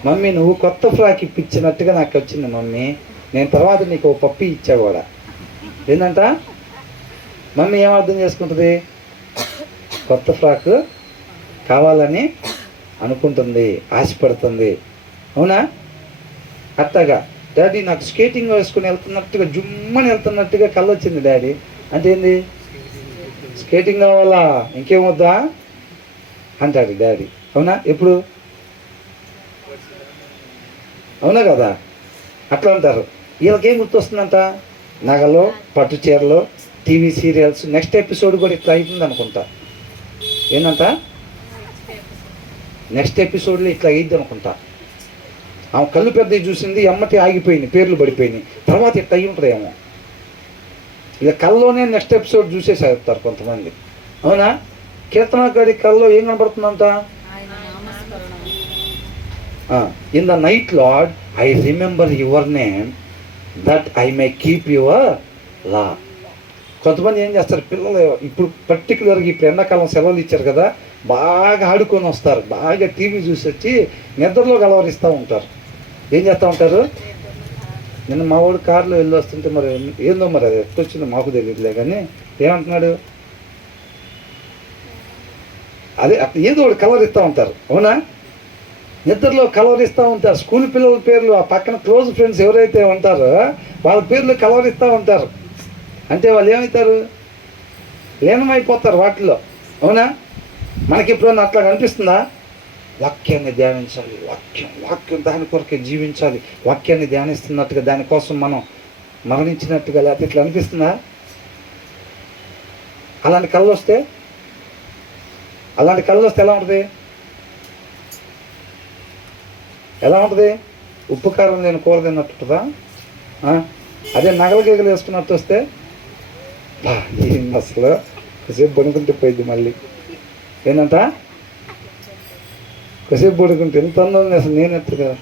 మమ్మీ నువ్వు కొత్త ఫ్రాక్ ఇప్పించినట్టుగా నాకు వచ్చింది మమ్మీ, నేను తర్వాత నీకు ఓ పప్పి ఇచ్చా కూడా. ఏంటంట మమ్మీ ఏం అర్థం చేసుకుంటుంది, కొత్త ఫ్రాక్ కావాలని అనుకుంటుంది, ఆశపడుతుంది. అవునా? అట్టగా డాడీ నాకు స్కేటింగ్ వేసుకుని వెళ్తున్నట్టుగా జుమ్మని వెళ్తున్నట్టుగా కళ్ళు వచ్చింది డాడీ. అంటే ఏంది, స్కేటింగ్ కావాలా ఇంకేమొద్దా అంటాడు డాడీ. అవునా? ఎప్పుడు? అవునా కదా? అట్లా అంటారు. వీళ్ళకేం గుర్తొస్తుందంట, నగలు, పట్టు చీరలు, టీవీ సీరియల్స్. నెక్స్ట్ ఎపిసోడ్ కూడా ఇట్లా అవుతుంది అనుకుంటా. ఏంటంట నెక్స్ట్ ఎపిసోడ్లో ఇట్లా అయ్యిద్ది అనుకుంటా. ఆమె కళ్ళు పెద్దవి చూసింది, ఎమ్మటి ఆగిపోయింది, పేర్లు పడిపోయినాయి. తర్వాత ఇట్లా అయ్యి ఉంటాయేమో. ఇక కళ్ళలోనే నెక్స్ట్ ఎపిసోడ్ చూసేసేస్తారు కొంతమంది. అవునా? కీర్తనకాడి కళ్ళలో ఏం కనబడుతుందంట, in the night Lord I remember your name that I may keep your law. కొంతమంది ఏం చేస్తారు, పిల్లలు ఇప్పుడు పర్టికులర్గా ఇప్పుడు ఎండాకాలం సెలవులు ఇచ్చారు కదా, బాగా ఆడుకొని వస్తారు, బాగా టీవీ చూసి వచ్చి నిద్రలో కలవరిస్తూ ఉంటారు. ఏం చేస్తూ ఉంటారు, నిన్న మా వాడు కారులో వెళ్ళి వస్తుంటే మరి ఏందో మరి అది ఎట్టొచ్చిందో మాకు తెలియదులే కానీ ఏమంటున్నాడు, అదే ఏదో ఒకటి కలవరిస్తూ ఉంటారు. అవునా? నిద్రలో కలవరిస్తూ ఉంటారు. స్కూల్ పిల్లల పేర్లు, ఆ పక్కన క్లోజ్ ఫ్రెండ్స్ ఎవరైతే ఉంటారో వాళ్ళ పేర్లు కలవరిస్తూ ఉంటారు. అంటే వాళ్ళు ఏమవుతారు, లీనమైపోతారు వాటిలో. అవునా? మనకి ఎప్పుడన్నా అట్లా కనిపిస్తుందా, వాక్యాన్ని ధ్యానించాలి, వాక్యం దాని కొరకే జీవించాలి, వాక్యాన్ని ధ్యానిస్తున్నట్టుగా దానికోసం మనం మరణించినట్టుగా లేకపోతే ఇట్లా అనిపిస్తుందా? అలాంటి కళ్ళు వస్తే ఎలా ఉంటుంది, ఎలా ఉంటుంది? ఉప్పు కారం నేను కూర తిన్నట్టుంటుందా? అదే నగలు గిగలు వేసుకున్నట్టు వస్తే అసలు కాసేపు పడుకుంటే పోయింది మళ్ళీ. ఏంటంట కాసేపు పడుకుంటే ఎంత అన్నది అసలు నేనెత్తు కదా.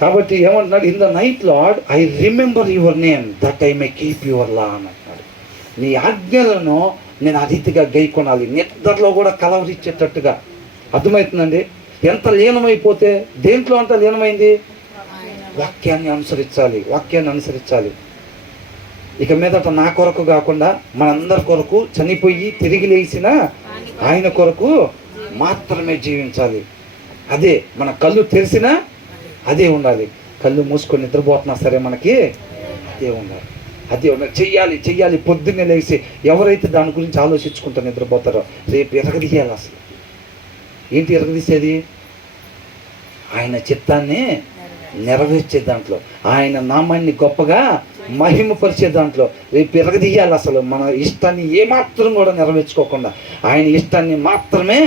కాబట్టి ఏమంటున్నాడు, in the night Lord I remember your name that I may keep your law అని అంటున్నాడు. నీ ఆజ్ఞలను నేను ఆ రీతిగా గైకొనాలి, నిద్రలో కూడా కలవరిచ్చేటట్టుగా. అర్థమవుతుందండి? ఎంత లీనమైపోతే, దేంట్లో అంత లీనమైంది, వాక్యాన్ని అనుసరించాలి. ఇక మీదట నా కొరకు కాకుండా మనందరి కొరకు చనిపోయి తిరిగి లేచిన ఆయన కొరకు మాత్రమే జీవించాలి. అదే మన కళ్ళు తెరిసినా అదే ఉండాలి, కళ్ళు మూసుకొని నిద్రపోతున్నా సరే మనకి అదే ఉండాలి. చెయ్యాలి. పొద్దున్నే లేచి ఎవరైతే దాని గురించి ఆలోచించుకుంటూ నిద్రపోతారో రేపు ఎరగదీయాలి. అసలు ఏంటి ఎరగదీసేది, ఆయన చిత్తాన్ని నెరవేర్చే దాంట్లో, ఆయన నామాన్ని గొప్పగా మహిమపరిచే దాంట్లో రేపు ఎరగదీయాలి. అసలు మన ఇష్టాన్ని ఏమాత్రం కూడా నెరవేర్చుకోకుండా ఆయన ఇష్టాన్ని మాత్రమే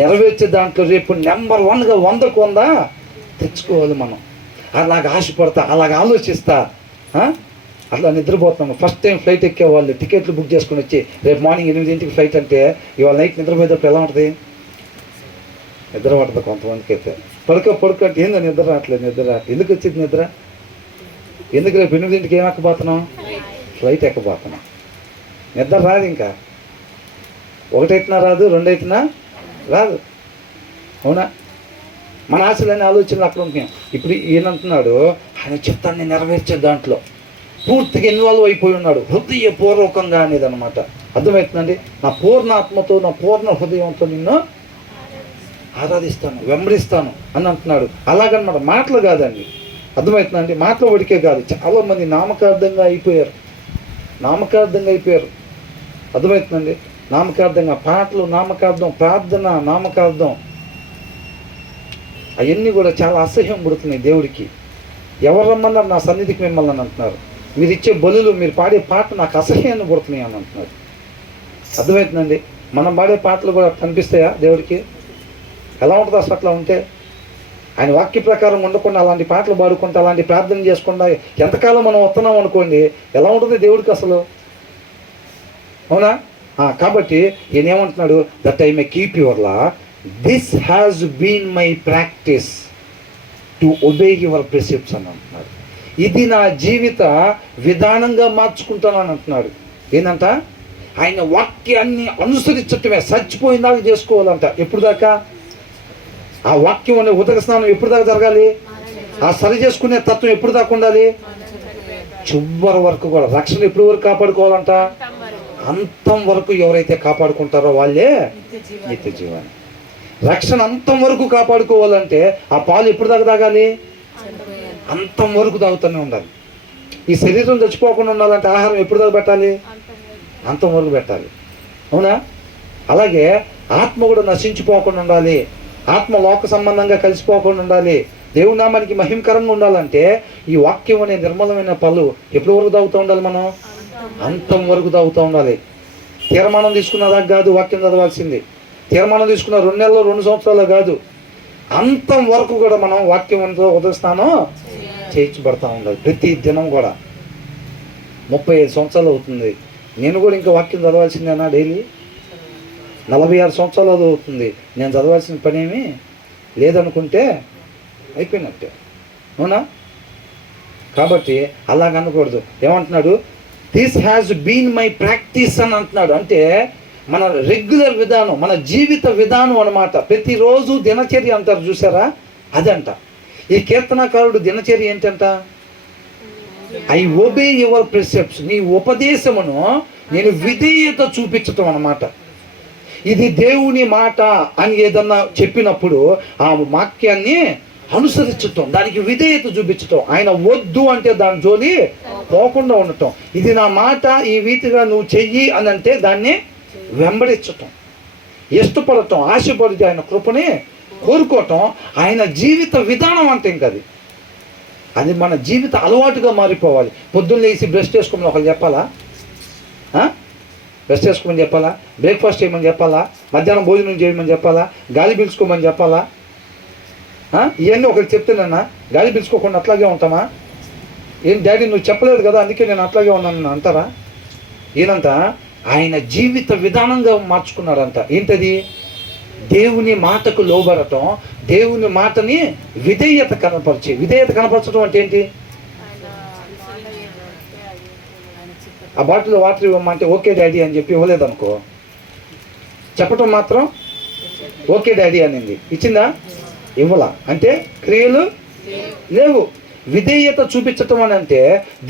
నెరవేర్చే దాంట్లో రేపు నెంబర్ 1గా 100కు 100 తెచ్చుకోవాలి మనం. అలాగ ఆశపడతా, అలాగ ఆలోచిస్తా అట్లా నిద్రపోతున్నాము. ఫస్ట్ టైం ఫ్లైట్ ఎక్కేవాళ్ళు టికెట్లు బుక్ చేసుకుని వచ్చి రేపు మార్నింగ్ 8ంటికి ఫ్లైట్ అంటే ఇవాళ నైట్ నిద్రపోయేటప్పుడు ఎలా ఉంటుంది, నిద్ర పడుతుంది కొంతమందికి అయితే. పడుకో అంటే ఏందో నిద్ర రావట్లేదు. ఎందుకు వచ్చింది నిద్ర? ఎందుకు రేపు 8ంటికి ఏం ఎక్కబోతున్నాం, ఫ్లైట్ ఎక్కబోతున్నాం. నిద్ర రాదు. ఇంకా 1 అయినా రాదు, 2 అయినా రాదు. అవునా? మన ఆశలన్నీ ఆలోచనలు అక్కడ ఉంటాయి. ఇప్పుడు ఈయనంటున్నాడు ఆయన చిత్తాన్ని నెరవేర్చే దాంట్లో పూర్తిగా ఇన్వాల్వ్ అయిపోయి ఉన్నాడు, హృదయపూర్వకంగా అనేది అనమాట. అర్థమవుతుందండి? నా పూర్ణ ఆత్మతో, నా పూర్ణ హృదయంతో నిన్ను ఆరాధిస్తాను, వెంబడిస్తాను అని అంటున్నాడు. అలాగనమాట, మాటలు కాదండి. అర్థమవుతుందండి? మాటలు వడికే కాదు. చాలామంది నామకార్థంగా అయిపోయారు. అర్థమవుతుందండి? నామకార్థంగా పాటలు, నామకార్థం ప్రార్థన, నామకార్థం అవన్నీ కూడా చాలా అసహ్యం పుడుతున్నాయి దేవుడికి. ఎవరు రమ్మన్నారు నా సన్నిధికి మిమ్మల్ని అని అంటున్నారు. మీరు ఇచ్చే బలులు, మీరు పాడే పాటలు నాకు అసహ్యాన్ని పుడుతున్నాయి అని అంటున్నారు. అర్థమవుతుందండి? మనం పాడే పాటలు కూడా కనిపిస్తాయా దేవుడికి? ఎలా ఉంటుంది అసలు అట్లా ఉంటే? ఆయన వాక్య ప్రకారం ఉండకుండా అలాంటి పాటలు పాడుకుంటా, అలాంటి ప్రార్థన చేసుకుంటా ఎంతకాలం మనం వస్తున్నాం అనుకోండి, ఎలా ఉంటుంది దేవుడికి అసలు? అవునా? కాబట్టి ఈయన ఏమంటున్నాడు? That I may keep your law, this has been my practice to obey your precepts అని అంటున్నాడు. ఇది నా జీవిత విధానంగా మార్చుకుంటానని అంటున్నాడు. ఏంటంట? ఆయన వాక్యాన్ని అనుసరించటమే, చచ్చిపోయిందాకా చేసుకోవాలంట. ఎప్పుడు దాకా? ఆ వాక్యం అనే ఉదక స్నానం ఎప్పుడు దాకా జరగాలి? ఆ సరి చేసుకునే తత్వం ఎప్పుడు దాకా ఉండాలి? చివరి వరకు కూడా. రక్షణ ఎప్పుడు వరకు కాపాడుకోవాలంట? అంతం వరకు ఎవరైతే కాపాడుకుంటారో వాళ్ళే నిత్య జీవాన్ని. రక్షణ అంతం వరకు కాపాడుకోవాలంటే ఆ పాలు ఎప్పుడు దాకా తాగాలి? అంతం వరకు తాగుతూనే ఉండాలి. ఈ శరీరం చచ్చిపోకుండా ఉండాలంటే ఆహారం ఎప్పుడు దాకా పెట్టాలి? అంతం వరకు పెట్టాలి. అవునా? అలాగే ఆత్మ కూడా నశించిపోకుండా ఉండాలి. ఆత్మ లోక సంబంధంగా కలిసిపోకుండా ఉండాలి. దేవుడి నామానికి మహిమకరంగా ఉండాలంటే ఈ వాక్యం అనే నిర్మలమైన పలు ఎప్పటి వరకు తాగుతూ ఉండాలి? మనం అంతం వరకు తాగుతూ ఉండాలి. తీర్మానం తీసుకున్నదాకా కాదు వాక్యం చదవాల్సింది. తీర్మానం తీసుకున్న 2 నెలలు 2 సంవత్సరాలు కాదు, అంతం వరకు కూడా మనం వాక్యం అంతా ఉదయ స్నానం చేయించబడతా ఉండాలి. ప్రతి దినం కూడా. 35 సంవత్సరాలు అవుతుంది, నేను కూడా ఇంకా వాక్యం చదవాల్సిందేనా? డైలీ 46 సంవత్సరాలు అవుతుంది, నేను చదవాల్సిన పని ఏమీ లేదనుకుంటే అయిపోయినట్టే. అవునా? కాబట్టి అలాగనకూడదు. ఏమంటున్నాడు? This has been my practice అని అంటున్నాడు. అంటే మన రెగ్యులర్ విధానం, మన జీవిత విధానం అన్నమాట. ప్రతిరోజు దినచర్య అంటారు చూసారా, అదంట. ఈ కీర్తనాకారుడు దినచర్య ఏంటంట? ఐ ఒబే యువర్ ప్రిసెప్ట్స్, నీ ఉపదేశమును నేను విధేయత చూపించటం అన్నమాట. ఇది దేవుని మాట అని ఏదన్నా చెప్పినప్పుడు ఆ వాక్యాన్ని అనుసరించటం, దానికి విధేయత చూపించటం. ఆయన వద్దు అంటే దాని జోలి పోకుండా ఉండటం. ఇది నా మాట, ఈ రీతిగా నువ్వు చెయ్యి అని అంటే దాన్ని వెంబడించటం, ఇష్టపడటం, ఆశపడితే ఆయన కృపని కోరుకోవటం ఆయన జీవిత విధానం అంటే. ఇంక అది మన జీవిత అలవాటుగా మారిపోవాలి. పొద్దున్న లేచి బ్రష్ చేసుకోమని ఒకళ్ళు చెప్పాలా? బ్రష్ చేసుకోమని చెప్పాలా? బ్రేక్ఫాస్ట్ చేయమని చెప్పాలా? మధ్యాహ్నం భోజనం చేయమని చెప్పాలా? గాలి పీల్చుకోమని చెప్పాలా? ఇవన్నీ ఒకరు చెప్తున్నానా? గాలి పీల్చుకోకుండా అట్లాగే ఉంటామా? ఏం డాడీ నువ్వు చెప్పలేదు కదా అందుకే నేను అట్లాగే ఉన్నాను అంటారా? ఈయనంత ఆయన జీవిత విధానంగా మార్చుకున్నాడంట. ఏంటది? దేవుని మాటకు లోబడటం, దేవుని మాటని విధేయత కనపరిచి. విధేయత కనపరచడం అంటే ఏంటి? ఆ బాటిల్లో వాటర్ ఇవ్వమంటే ఓకే డాడీ అని చెప్పి ఇవ్వలేదనుకో, చెప్పటం మాత్రం ఓకే డాడీ అనింది, ఇచ్చిందా? ఇవ్వలా. అంటే క్రియలు లేవు. విధేయత చూపించటం అని అంటే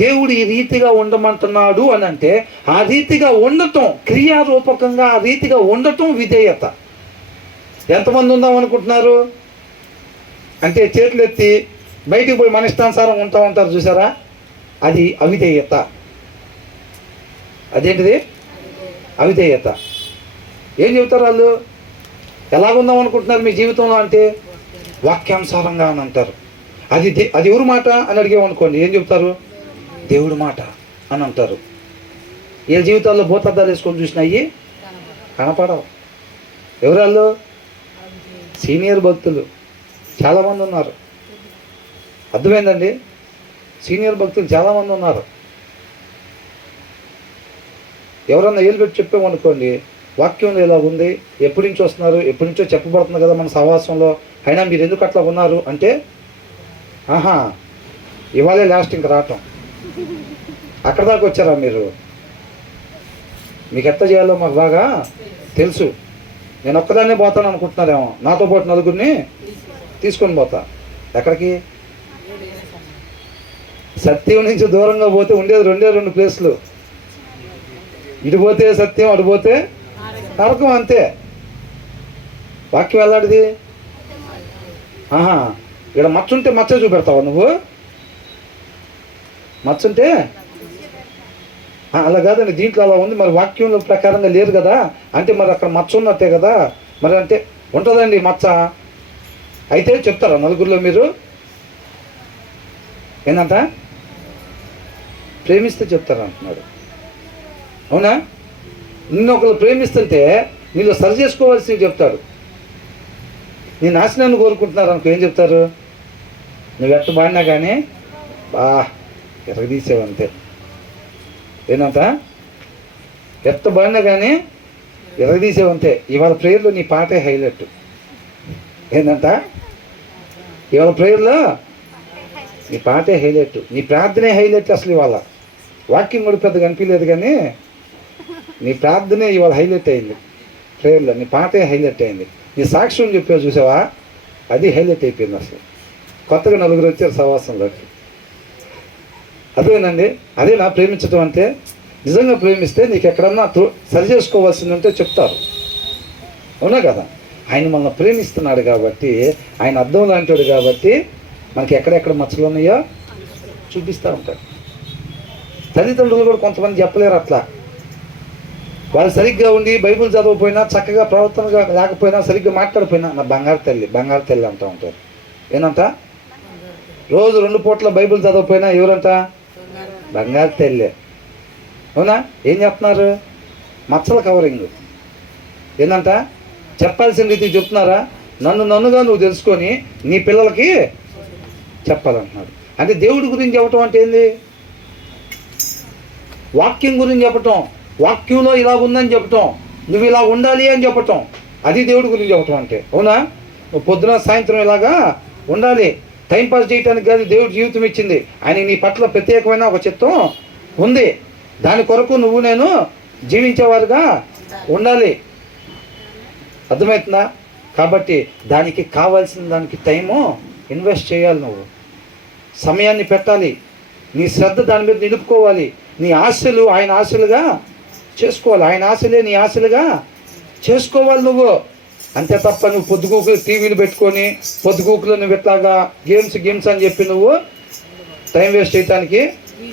దేవుడు ఈ రీతిగా ఉండమంటున్నాడు అని అంటే ఆ రీతిగా ఉండటం, క్రియారూపకంగా ఆ రీతిగా ఉండటం విధేయత. ఎంతమంది ఉందాం అనుకుంటున్నారు? అంటే చేతులు ఎత్తి బయటికి పోయి మన ఇష్టానుసారం ఉంటా ఉంటారు చూసారా, అది అవిధేయత. అదేంటిది? అవిధేయత. ఏం చెబుతారు వాళ్ళు? ఎలాగుందాం అనుకుంటున్నారు మీ జీవితంలో అంటే వాక్యానుసారంగా అని అంటారు. అది ఎవరి మాట అని అడిగామనుకోండి ఏం చెప్తారు? దేవుడి మాట అని అంటారు. ఏ జీవితాల్లో భూతద్దాలు వేసుకొని చూసినాయి కనపడవు. ఎవరాళ్ళు? సీనియర్ భక్తులు చాలామంది ఉన్నారు. అర్థమైందండి? సీనియర్ భక్తులు చాలామంది ఉన్నారు. ఎవరన్నా ఏళ్ళు పెట్టి చెప్పామనుకోండి వాక్యంలో ఇలా ఉంది, ఎప్పటి నుంచి వస్తున్నారు, ఎప్పటి నుంచో చెప్పబడుతుంది కదా మన సహవాసంలో, అయినా మీరు ఎందుకు అట్లా ఉన్నారు అంటే ఇవాళే లాస్ట్ ఇంక రావటం. అక్కడ దాకా వచ్చారా మీరు? మీకు ఎట్లా చేయాలో మాకు బాగా తెలుసు. నేను ఒక్కదాన్నే పోతాను అనుకుంటున్నారేమో, నాతో పాటు నలుగురిని తీసుకొని పోతా. ఎక్కడికి? సత్యం నుంచి దూరంగా పోతే ఉండేది 2 ప్లేసులు. ఇటు పోతే సత్యం, అటు పోతే నరకం, అంతే. వాక్యం ఎలాంటిది? ఇక్కడ మచ్చుంటే మచ్చ చూపెడతావా నువ్వు? మచ్చుంటే అలా కాదండి, దీంట్లో అలా ఉంది, మరి వాక్యంలో ప్రకారంగా లేదు కదా అంటే మరి అక్కడ మచ్చ ఉన్నట్టే కదా. మరి అంటే ఉంటుందండి మచ్చ. అయితే చెప్తారా నలుగురిలో మీరు? ఏంటంట? ప్రేమిస్తే చెప్తారు అంటున్నాడు. అవునా? నిన్ను ఒకరు ప్రేమిస్తుంటే నీళ్ళు సరి చేసుకోవాల్సింది చెప్తాడు. నీ నాశనాన్ని కోరుకుంటున్నారు అనుకో, ఏం చెప్తారు? నువ్వు ఎట్ట బాడినా కానీ ఎరగదీసేవంతే. ఏనంత ఎట్ట బాడినా కానీ ఎరగదీసేవంతే. ఇవాళ ప్రేయర్లో నీ పాటే హైలైట్. ఏంటంట? ఇవాళ ప్రేయర్లో నీ పాటే హైలైట్, నీ ప్రార్థనే హైలైట్. అసలు ఇవాళ వాక్యం కూడా పెద్దగా అనిపించలేదు, కానీ నీ ప్రార్థనే ఇవాళ హైలైట్ అయింది. ప్రేయర్లో నీ పాటే హైలైట్ అయింది. నీ సాక్ష్యం చెప్పావు చూసావా, అది హైలైట్ అయిపోయింది. అసలు కొత్తగా నలుగురు వచ్చారు సహవాసంలోకి. అదేనండి, అదే నా ప్రేమించడం అంటే. నిజంగా ప్రేమిస్తే నీకు ఎక్కడన్నా సరి చేసుకోవాల్సింది ఉంటే చెప్తారు. అవునా కదా? ఆయన మనల్ని ప్రేమిస్తున్నాడు కాబట్టి, ఆయన అద్దం లాంటివాడు కాబట్టి మనకి ఎక్కడెక్కడ మచ్చలు ఉన్నాయో చూపిస్తూ ఉంటాడు. తల్లిదండ్రులు కూడా కొంతమంది చెప్పలేరు అట్లా. వాళ్ళు సరిగ్గా ఉండి బైబిల్ చదవకపోయినా, చక్కగా ప్రవర్తనగా లేకపోయినా, సరిగ్గా మాట్లాడిపోయినా నా బంగారు తల్లి బంగారు తల్లి అంటూ ఉంటారు. ఏనంట? రోజు 2 పూట్ల బైబిల్ చదవకపోయినా ఎవరంట? బంగారు తల్లి. అవునా? ఏం చెప్తున్నారు? మచ్చల కవరింగ్. ఏంటంట? చెప్పాల్సిన రీతి చెప్తున్నారా? నన్నుగా నువ్వు తెలుసుకొని నీ పిల్లలకి చెప్పాలంటున్నాడు. అంటే దేవుడి గురించి చెప్పటం అంటే ఏంది? వాక్యం గురించి చెప్పటం, వాక్యంలో ఇలా ఉందని చెప్పటం, నువ్వు ఇలా ఉండాలి అని చెప్పటం, అది దేవుడి గురించి చెప్పటం అంటే. అవునా? నువ్వు పొద్దున సాయంత్రం ఇలాగా ఉండాలి, టైంపాస్ చేయడానికి కాదు దేవుడు జీవితం ఇచ్చింది. ఆయన నీ పట్ల ప్రత్యేకమైన ఒక చిత్తం ఉంది, దాని కొరకు నువ్వు నేను జీవించేవారుగా ఉండాలి. అర్థమవుతుందా? కాబట్టి దానికి కావాల్సిన దానికి టైము ఇన్వెస్ట్ చేయాలి. నువ్వు సమయాన్ని పెట్టాలి, నీ శ్రద్ధ దాని మీద నిలుపుకోవాలి, నీ ఆశలు ఆయన ఆశలుగా చేసుకోవాలి, ఆయన ఆశలే నీ ఆశలుగా చేసుకోవాలి నువ్వు. అంతే తప్ప నువ్వు పొద్దుగూకులు టీవీలు పెట్టుకొని పొద్దుగూకులు నువ్వు ఇట్లాగా గేమ్స్ అని చెప్పి నువ్వు టైం వేస్ట్ చేయడానికి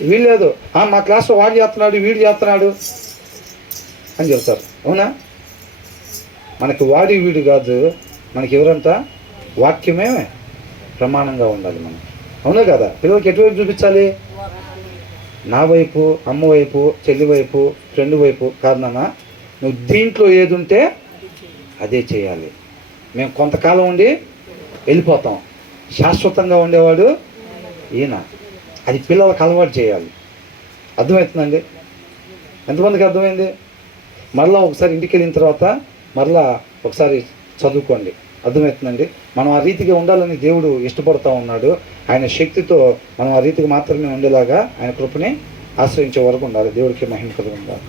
వీల్లేదు. మా క్లాస్లో వాడు చేస్తున్నాడు, వీడు చేస్తున్నాడు అని చెప్తారు. అవునా? మనకి వాడి వీడు కాదు, మనకి ఎవరంతా వాక్యమే ప్రమాణంగా ఉండాలి మనం. అవునా కదా? పిల్లలకి ఎటువైపు చూపించాలి? నా వైపు, అమ్మ వైపు, చెల్లి వైపు, ఫ్రెండ్ వైపు కాదు నాన్న, నువ్వు దీంట్లో ఏది ఉంటే అదే చేయాలి. మేము కొంతకాలం ఉండి వెళ్ళిపోతాం, శాశ్వతంగా ఉండేవాడు ఈయన. అది పిల్లలకు అలవాటు చేయాలి. అర్థమవుతుందండి? ఎంతమందికి అర్థమైంది? మరలా ఒకసారి ఇంటికి వెళ్ళిన తర్వాత మరలా ఒకసారి చదువుకోండి. అర్థమవుతుందండి? మనం ఆ రీతిగా ఉండాలని దేవుడు ఇష్టపడుతూ ఉన్నాడు. ఆయన శక్తితో మనం ఆ రీతిగా మాత్రమే ఉండేలాగా ఆయన కృపని ఆశ్రయించే వరకు ఉండాలి. దేవుడికి మహిమ కలుగును గాక.